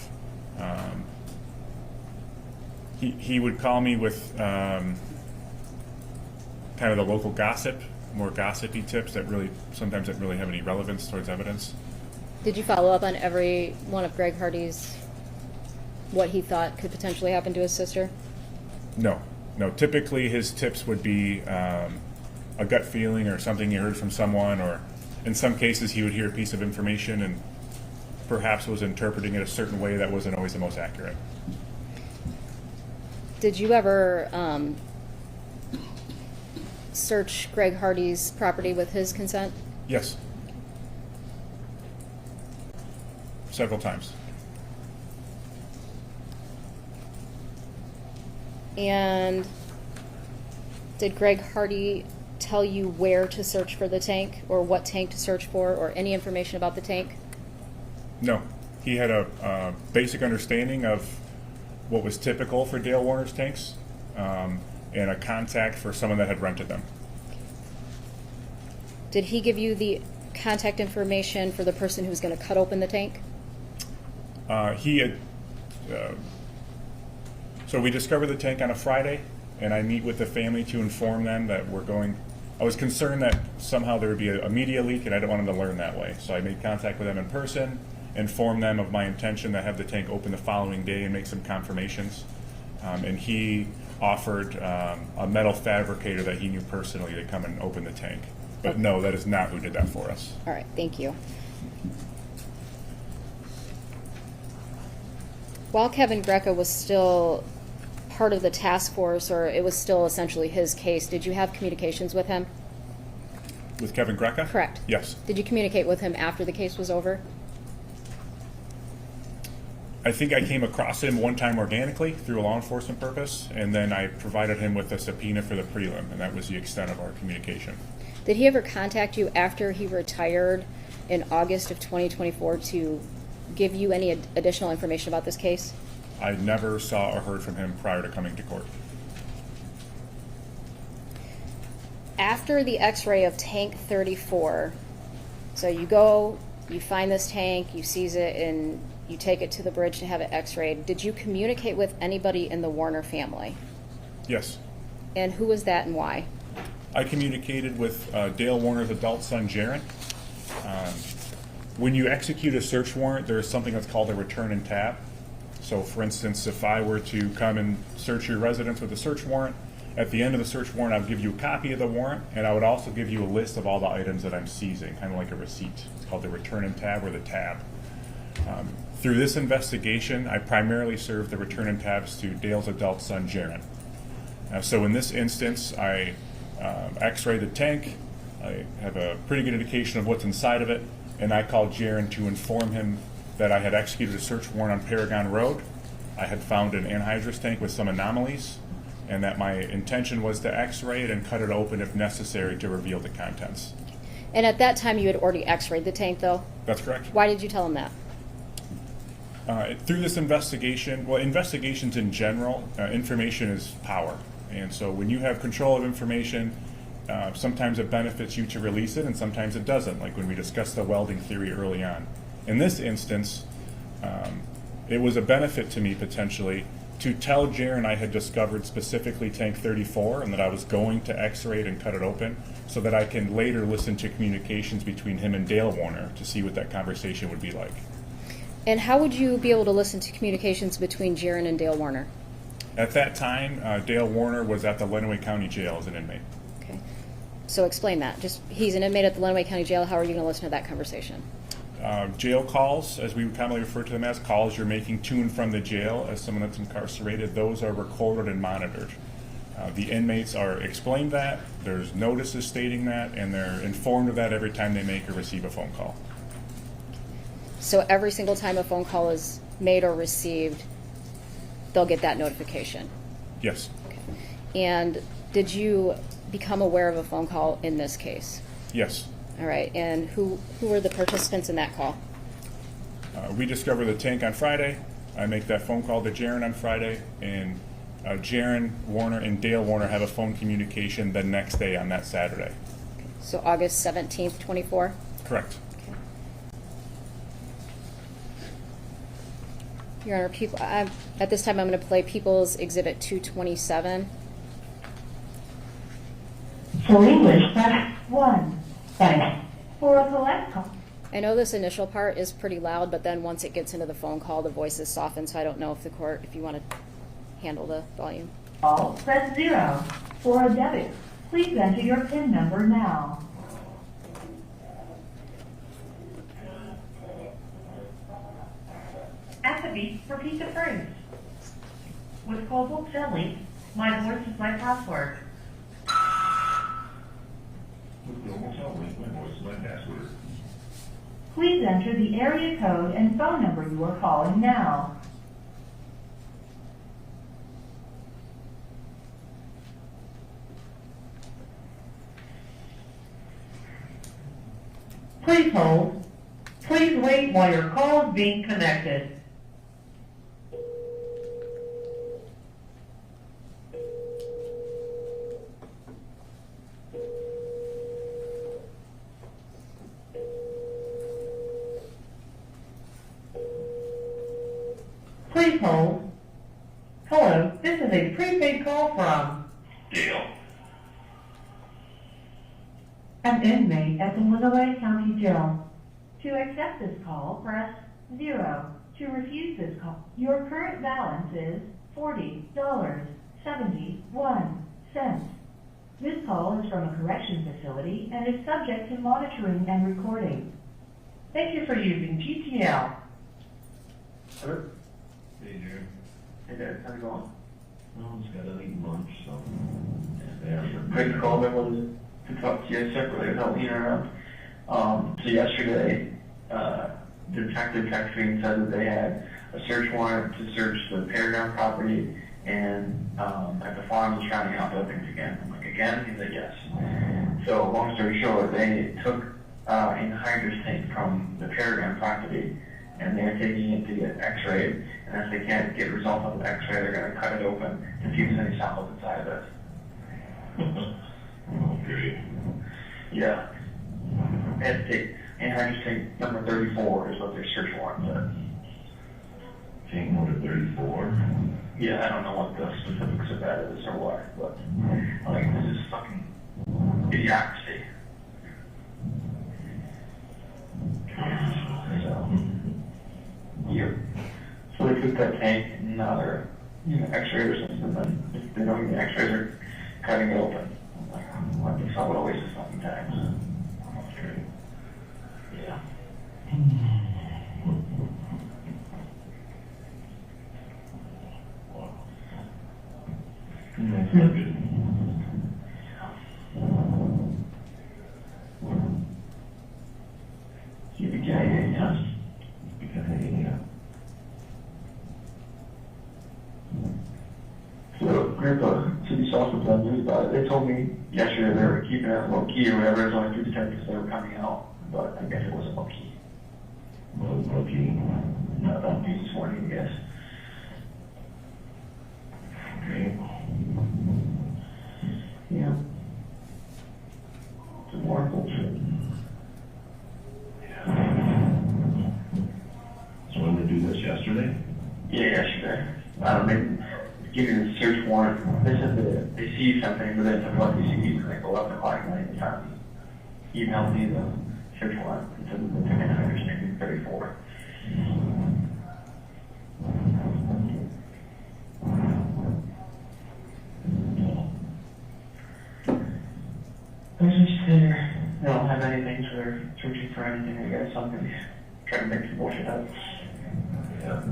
He would call me with kind of the local gossip, more gossipy tips that really sometimes don't really have any relevance towards evidence. Did you follow up on every one of Greg Hardy's, what he thought could potentially happen to his sister? No. Typically his tips would be a gut feeling or something he heard from someone, or in some cases he would hear a piece of information and perhaps was interpreting it a certain way that wasn't always the most accurate. Did you ever search Greg Hardy's property with his consent? Yes. Several times. And did Greg Hardy tell you where to search for the tank, or what tank to search for, or any information about the tank? No. He had a basic understanding of what was typical for Dale Warner's tanks, and a contact for someone that had rented them. Did he give you the contact information for the person who's going to cut open the tank? He had. So we discovered the tank on a Friday, and I meet with the family to inform them that we're going. I was concerned that somehow there would be a media leak, and I didn't want them to learn that way. So I made contact with them in person, informed them of my intention to have the tank open the following day and make some confirmations. And he offered a metal fabricator that he knew personally to come and open the tank. But no, that is not who did that for us. All right, thank you. While Kevin Greco was still part of the task force, or it was still essentially his case, did you have communications with him? With Kevin Greca? Correct. Yes. Did you communicate with him after the case was over? I think I came across him one time organically through a law enforcement purpose, and then I provided him with a subpoena for the prelim, and that was the extent of our communication. Did he ever contact you after he retired in August of 2024 to give you any additional information about this case? I never saw or heard from him prior to coming to court. After the x-ray of tank 34, so you go, you find this tank, you seize it, and you take it to the bridge to have it x-rayed. Did you communicate with anybody in the Warner family? Yes. And who was that and why? I communicated with Dale Warner's adult son, Jaron. When you execute a search warrant, there is something that's called a return and tab. So, for instance, if I were to come and search your residence with a search warrant, at the end of the search warrant, I would give you a copy of the warrant, and I would also give you a list of all the items that I'm seizing, kind of like a receipt. It's called the return and tab, or the tab. Through this investigation, I primarily served the return and tabs to Dale's adult son, Jaron. So in this instance, I x-rayed the tank. I have a pretty good indication of what's inside of it, and I called Jaron to inform him that I had executed a search warrant on Paragon Road. I had found an anhydrous tank with some anomalies, and that my intention was to x-ray it and cut it open if necessary to reveal the contents. And at that time you had already x-rayed the tank, though? That's correct. Why did you tell him that? Through this investigation, well, investigations in general, information is power. And so when you have control of information, sometimes it benefits you to release it and sometimes it doesn't, like when we discussed the welding theory early on. In this instance, it was a benefit to me potentially to tell Jaron I had discovered specifically tank 34 and that I was going to x-ray it and cut it open so that I can later listen to communications between him and Dale Warner to see what that conversation would be like. And how would you be able to listen to communications between Jaron and Dale Warner? At that time, Dale Warner was at the Lenawee County Jail as an inmate. Okay. So explain that. Just, he's an inmate at the Lenawee County Jail. How are you going to listen to that conversation? Jail calls, as we would commonly refer to them as, calls you're making to and from the jail as someone that's incarcerated, those are recorded and monitored. The inmates are explained that, there's notices stating that, and they're informed of that every time they make or receive a phone call. So every single time a phone call is made or received, they'll get that notification? Yes. Okay. And did you become aware of a phone call in this case? Yes. All right. And who were the participants in that call? We discover the tank on Friday. I make that phone call to Jaron on Friday, and Jaron Warner and Dale Warner have a phone communication the next day on that Saturday. So August 17th, 24? Correct. Okay. Your Honor, at this time I'm going to play People's Exhibit 227. For English, press 1. Thanks. For a select call. I know this initial part is pretty loud, but then once it gets into the phone call, the voices soften, so I don't know if the court, if you want to handle the volume. Press 0. For a debit, please enter your PIN number now. At the beep, repeat the phrase. With Cobalt Jelly, my voice is my password. Please enter the area code and phone number you are calling now. Please hold. Please wait while your call is being connected. Please hold. Hello, this is a prepaid call from Dale. an inmate at the Lenawee County Jail. To accept this call, press 0. To refuse this call, your current balance is $40.71. This call is from a correction facility and is subject to monitoring and recording. Thank you for using GTL. Hello? Hey, Jared. Hey, Dad. How's it going? No, just gotta eat lunch, so. Great to call. I wanted to talk to you separately without leaning around. So yesterday, Detective texted me and said that they had a search warrant to search the Paragon property and at the farms and Shrouding Out buildings again. I'm like, again? He's like, yes. So long story short, they took an hydrous tank from the Paragon property and they're taking it to get x-rayed. And if they can't get results of the x-ray, they're going to cut it open to see if there's any samples inside of it. Great. Yeah. And hydrous tank number 34 is what their search warrant said. Tank number 34. Yeah, I don't know what the specifics of that is or what, but like this is fucking idiocracy. So, yeah. So they took that tank and now they're x-ray or something, and then if they don't get x-rays, they're cutting it open. I'm like, what the fuck, what a waste of fucking time. Yeah. That's not good. Yeah. So, Grandpa, City Software Plan news about it. They told me yesterday they were keeping it low key or whatever. It's only 2 detectives that were coming out, but I guess it wasn't low key. Well, okay. on news this morning, I guess. Okay. Yeah. Some more bullshit. So when did they do this, yesterday? Yeah, yesterday. Maybe give you the search warrant. They said that they see something, but then it's what they see, like 11 o'clock at night, they found me. Emailed me the search warrant. It said that they're going to understand 34. I was just there. They don't have anything, so they're searching for anything, I guess. I'm going to try to make some bullshit up. Yeah.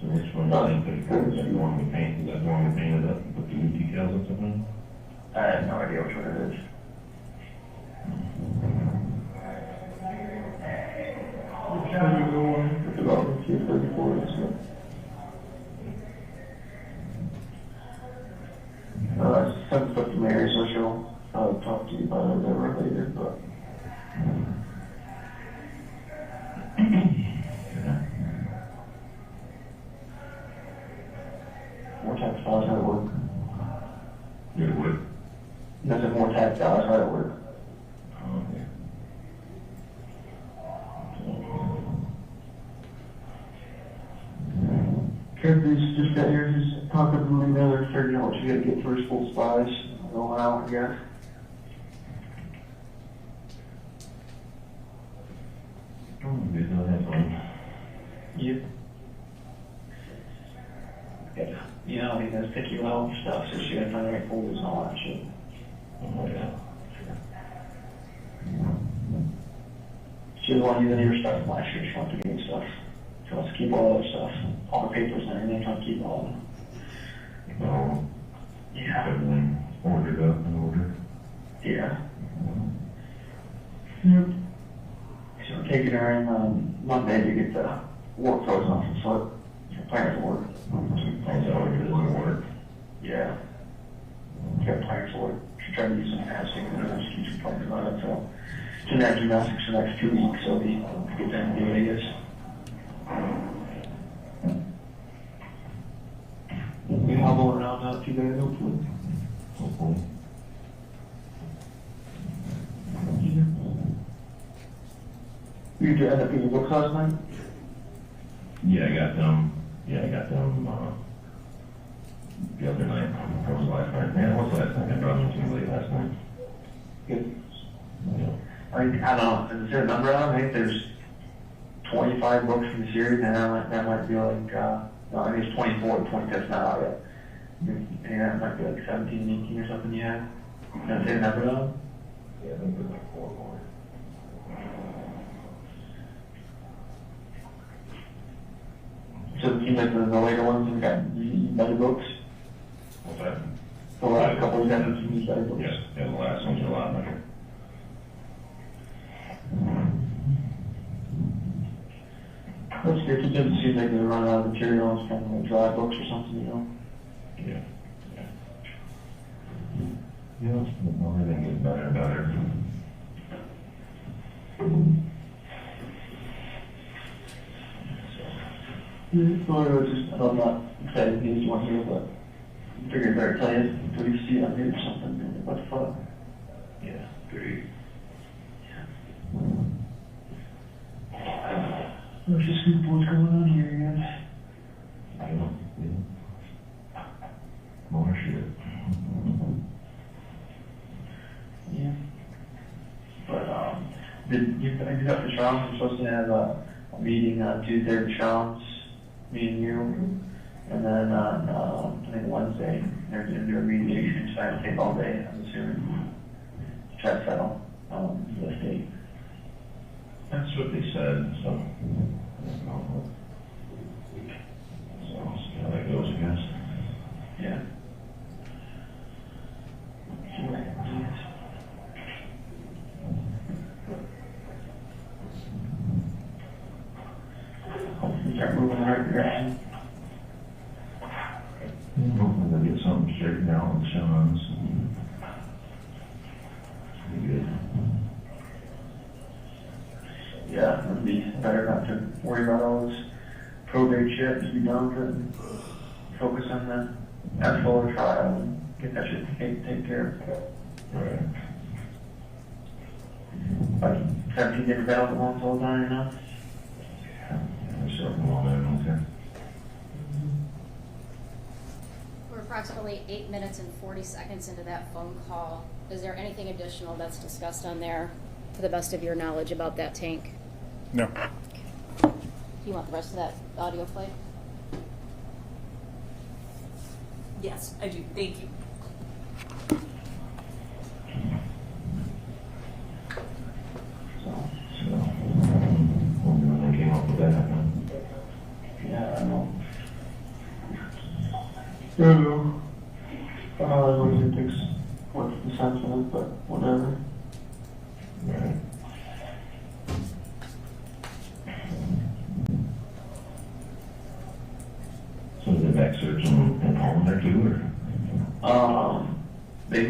So which one, I think 34, is that the one we painted, is that the one we painted up with the new details or something? I have no idea which one it is. Development here 34 is what. Send stuff to Mary, so she'll talk to you about it whatever later, but. More tax dollars, how to work. Yeah, it would. Nothing more tax dollars, how to work. Okay. Kirby's just got here, he's talking to me now, they're figuring out what you gotta get for his full spies going out, I guess. Oh, good, no, that's fine. Yeah. Yeah, you know, he does picky well and stuff, so she gotta find the right folders and all that shit. Oh, yeah. She doesn't want to use any of her stuff from last year, she wants to give me stuff. She wants to keep all the stuff, all the papers and everything, she wants to keep all of them. Oh, Yeah. everything ordered up in order. Yeah. Yep. So we're taking her in Monday to get the work clothes off the foot. Her parents work. Oh, so it doesn't work. Yeah. She got parents work. She's trying to use some fasting and then she keeps complaining about it, so. She's in that gymnastics for the next 2 weeks, so it'll be a good time to do it, I guess. We hobble around not too bad, hopefully. Hopefully. You end up getting your books last night? Yeah, I got them, the other night. What was last night? Man, what was last night? I brought them too late last night. Good. Yeah. I don't know, is there a number on it? I think there's 25 books in the series, and that might be like, no, I think it's 24, 25's not out yet. And that might be like 17, 18 or something you have. That's the number on it? Yeah, I think there's like 4 more. So it seems like the later ones have got better books. What's that? The last couple of them have used better books. Yeah, the last one's a lot better. That's good, it doesn't seem like they're running out of material, it's kind of like dry books or something, you know? Yeah. Yeah, everything gets better and better. So I was just, I'm not excited to be this one here, but I figured I'd better tell you until you see it on here or something, man. What the fuck? Yeah, great. Let's just see what's going on here again. I don't know. Yeah. More shit. Yeah. But, did up the Shawns, we're supposed to have a meeting on Tuesday with Shawns, me and you. And then on, I think Wednesday, they're going to do a mediation, so it'll take all day, I'm assuming, to try to settle, the state. That's what they said, so. I don't know. So, we'll see how that goes, I guess. Yeah. Hopefully start moving in the right direction. Hopefully they'll get something straightened out with the better not to worry about all this probate shit, just be done with it and focus on the actual trial and get that shit taken care of. Right. Like 17 different battles at once all the time, you know? There's something on there, okay. We're approximately 8 minutes and 40 seconds into that phone call. Is there anything additional that's discussed on there, to the best of your knowledge, about that tank? No. Do you want the rest of that audio played? Yes, I do. Thank you. So, wonder when they came up with that, huh? Yeah, I know. Yeah, I know. I don't really think what's the sense of it, but whatever. Right. So the back search and home there too, or? I don't know, they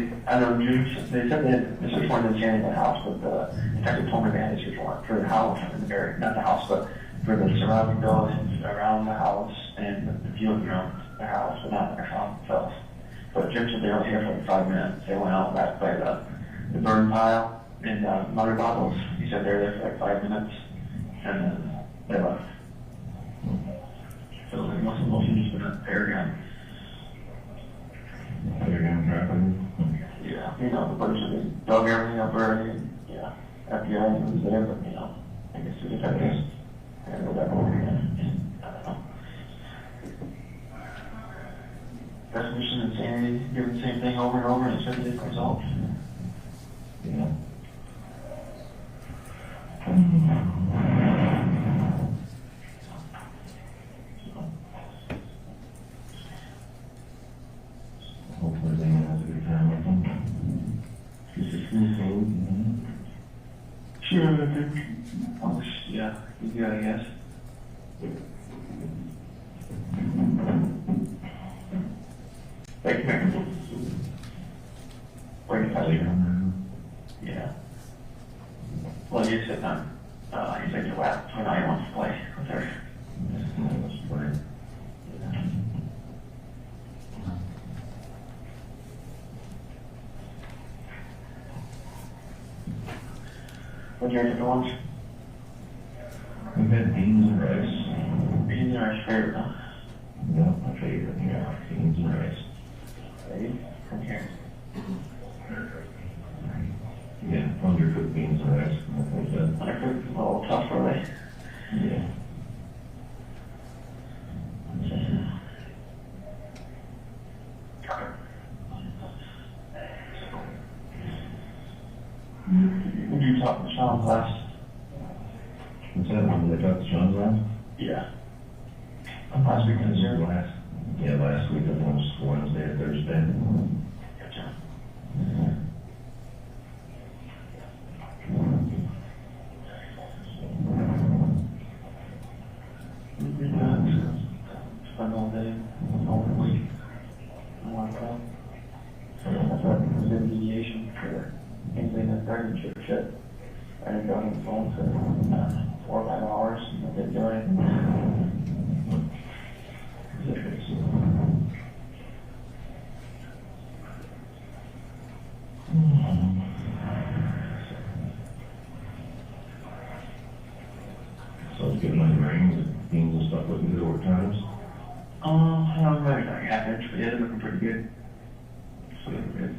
said they had the search warrant in the San Diego house, but the detective told me they had a search warrant for the house, in the very, not the house, but for the surrounding buildings around the house and the viewing around the house, but not the house itself. But Jim said they were here for like 5 minutes. They went out back by the burn pile and mother bottles. He said they were there for like 5 minutes, and then they left. So they must have mostly just been a paragon. Paragon property? Yeah, you know, the bunch of they dug everything up early, and yeah, FBI was there, but you know, I guess the detectives had to go back over again. I don't know. Definition of insanity, doing the same thing over and over and expecting different results. Yeah. Hopefully they has a good time with them. This is food. Sure, I think. Oh, yeah, you good, I guess. Like, where you yeah. Well, you said he's like your lap, so now he wants to play with her. Let's play. Yeah. What'd you have for lunch? We've had beans and rice. Beans are our favorite, huh? Yeah, my favorite, yeah, beans and rice. Ready? From here. Yeah, undercooked beans and rice, I think that. Undercooked, a little tough, are they? Yeah. Did you talk to Sean last? What's that, when they talked to Sean's last? Yeah. Last week, is there? Last week, I think it was Wednesday or Thursday. Gotcha. Spend all day, all week. I want to go. That's what I did mediation for anything that's guardianship shit. I didn't go on the phone for 4 or 5 hours and I didn't do anything. So it's getting on your rings, beans and stuff looking good over times. I don't know, maybe like half inch, but yeah, they're looking pretty good. So they're good.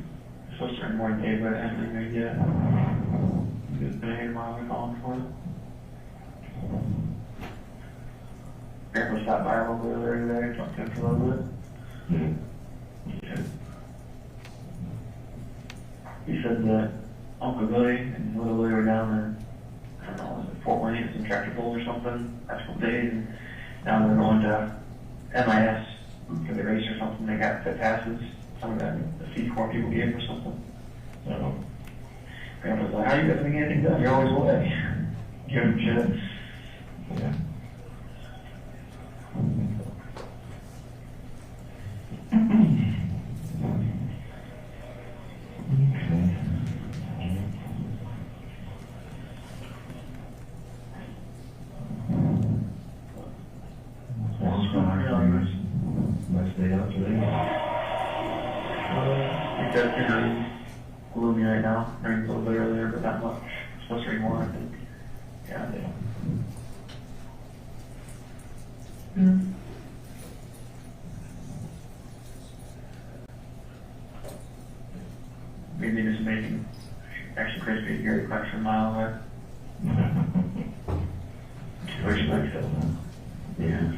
Supposed to earn more than day, but I haven't even yet. Good day tomorrow, we're calling for it. Grandpa stopped by a little bit earlier today, talked to him for a little bit. Yeah. He said that Uncle Billy and Little Billy were down in, I don't know, was it Fort Wayne, some tractor pulls or something, last couple days, and now they're going to MIS for the race or something. They got fit passes, some of that the feed corn people gave or something. So Grandpa's like, how you guys getting anything done? You're always away. Give him shit. Yeah. right now. Rain's a little bit earlier, but not much. It's supposed to rain more, I think. Yeah. Maybe just making extra crispy here, quite from a mile away. Where's your legs go? Yeah.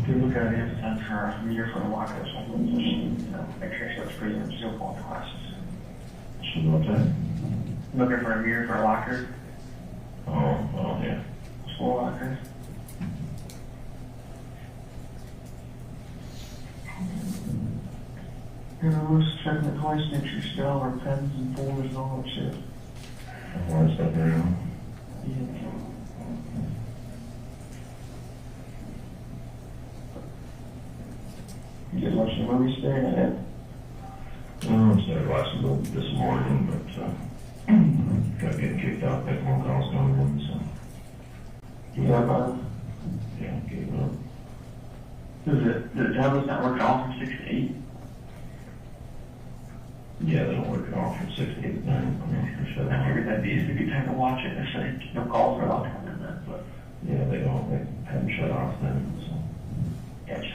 If you look at it, it's time for a meter for the walk or something, just, you know, make sure she looks pretty and still fall into classes. Should look at. Looking for a mirror for a locker, Oh, yeah. school locker. You know, let's check the toy stitcher still, or pens and folders and all that shit. A lot of stuff around. Yeah. You guys watching the movie today, Ed? Started watching a little bit this morning, but, got getting kicked out, that phone call's going in, so. Yeah, but Yeah, gave up. does the tablets not work at all from 6 to 8? Yeah, they don't work at all from 6 to 8 at night. I'm not sure. I figured that'd be a good time to watch it. If like, no calls are allowed to come in then, but Yeah, they haven't shut off then, so. gotcha.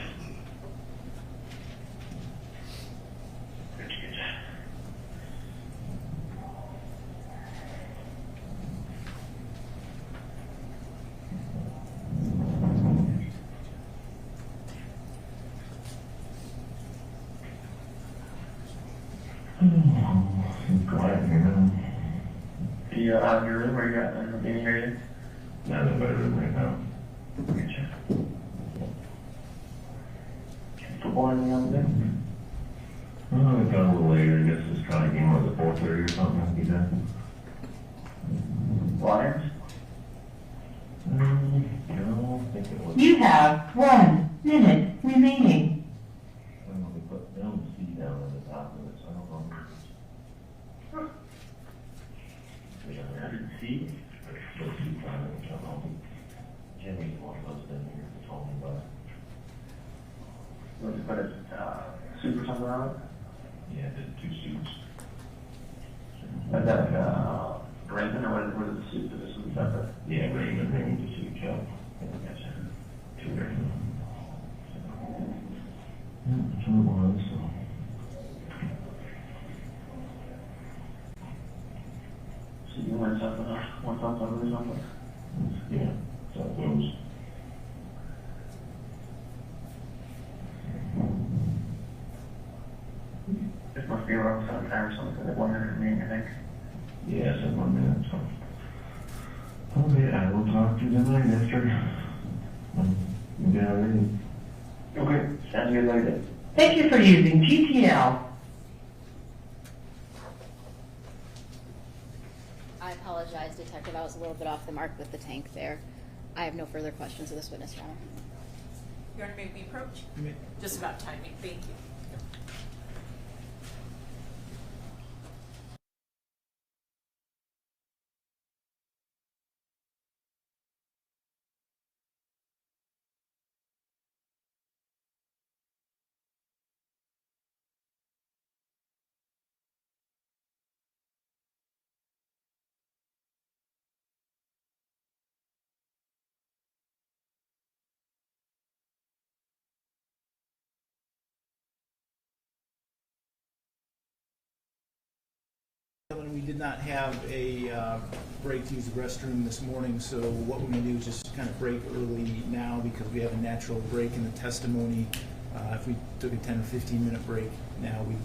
Good. It's quiet here now. Are you out in your room or you out in the meeting area? Not in the bedroom right now. Gotcha. Football anything on today? Oh, it's got a little later. I guess this kind of game was at 4:30 or something. I'll be done. Lions? No, I think it was. You have 1 minute remaining. I don't know, they put down the C down on the top of it, so I don't know. I didn't see. Those two finals, I don't know. Jimmy's one of those in here that told me about it. Was it put a soup or something on it? Yeah, did 2 suits. Is that Raymond or what is the soup? Is this one separate? Yeah, Raymond the suit job. Gotcha. 2 Raymond. That's what it was, so. So you win something, want something, lose something? Yeah, so it goes. This must be around some time or something, like 1 minute remaining, I think. Yeah, it's in 1 minute, so. Okay, I will talk to you tonight after. You got ready. Okay, sounds good later. Thank you for using GTL. I apologize, Detective. I was a little bit off the mark with the tank there. I have no further questions of this witness, Your Honor. You want to make me approach? Just about timing, thank you. We did not have a break to use the restroom this morning, so what we're going to do is just kind of break early now because we have a natural break in the testimony. If we took a 10 or 15 minute break now, we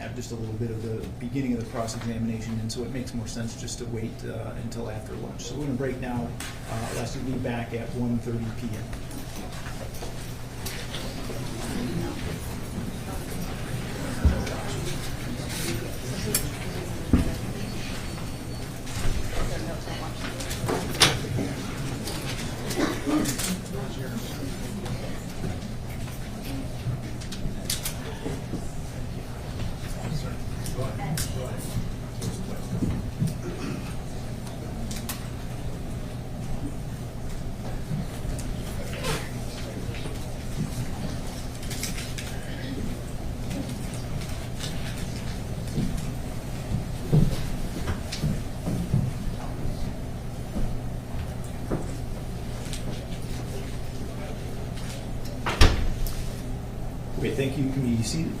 have just a little bit of the beginning of the cross-examination, and so it makes more sense just to wait until after lunch. So we're going to break now. Last we'll be back at 1:30 p.m. Great, thank you. You can be seated.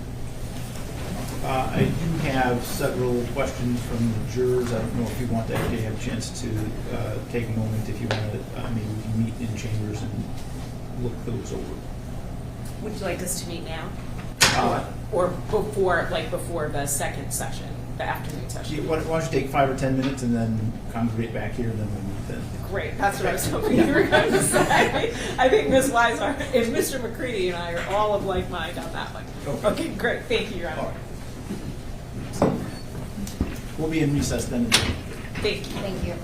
I do have several questions from the jurors. I don't know if you want to actually have a chance to take a moment, if you want to, maybe we can meet in chambers and look those over. Would you like us to meet now? Uh, Or before the second session, the afternoon session? Why don't you take 5 or 10 minutes and then congregate back here, then we meet then. Great, that's what I was hoping you were going to say. I think Ms. Weisar and Mr. McCready and I are all of like mind on that one. Okay, great, thank you, Your Honor. All right. We'll be in recess then. Thank you. Thank you.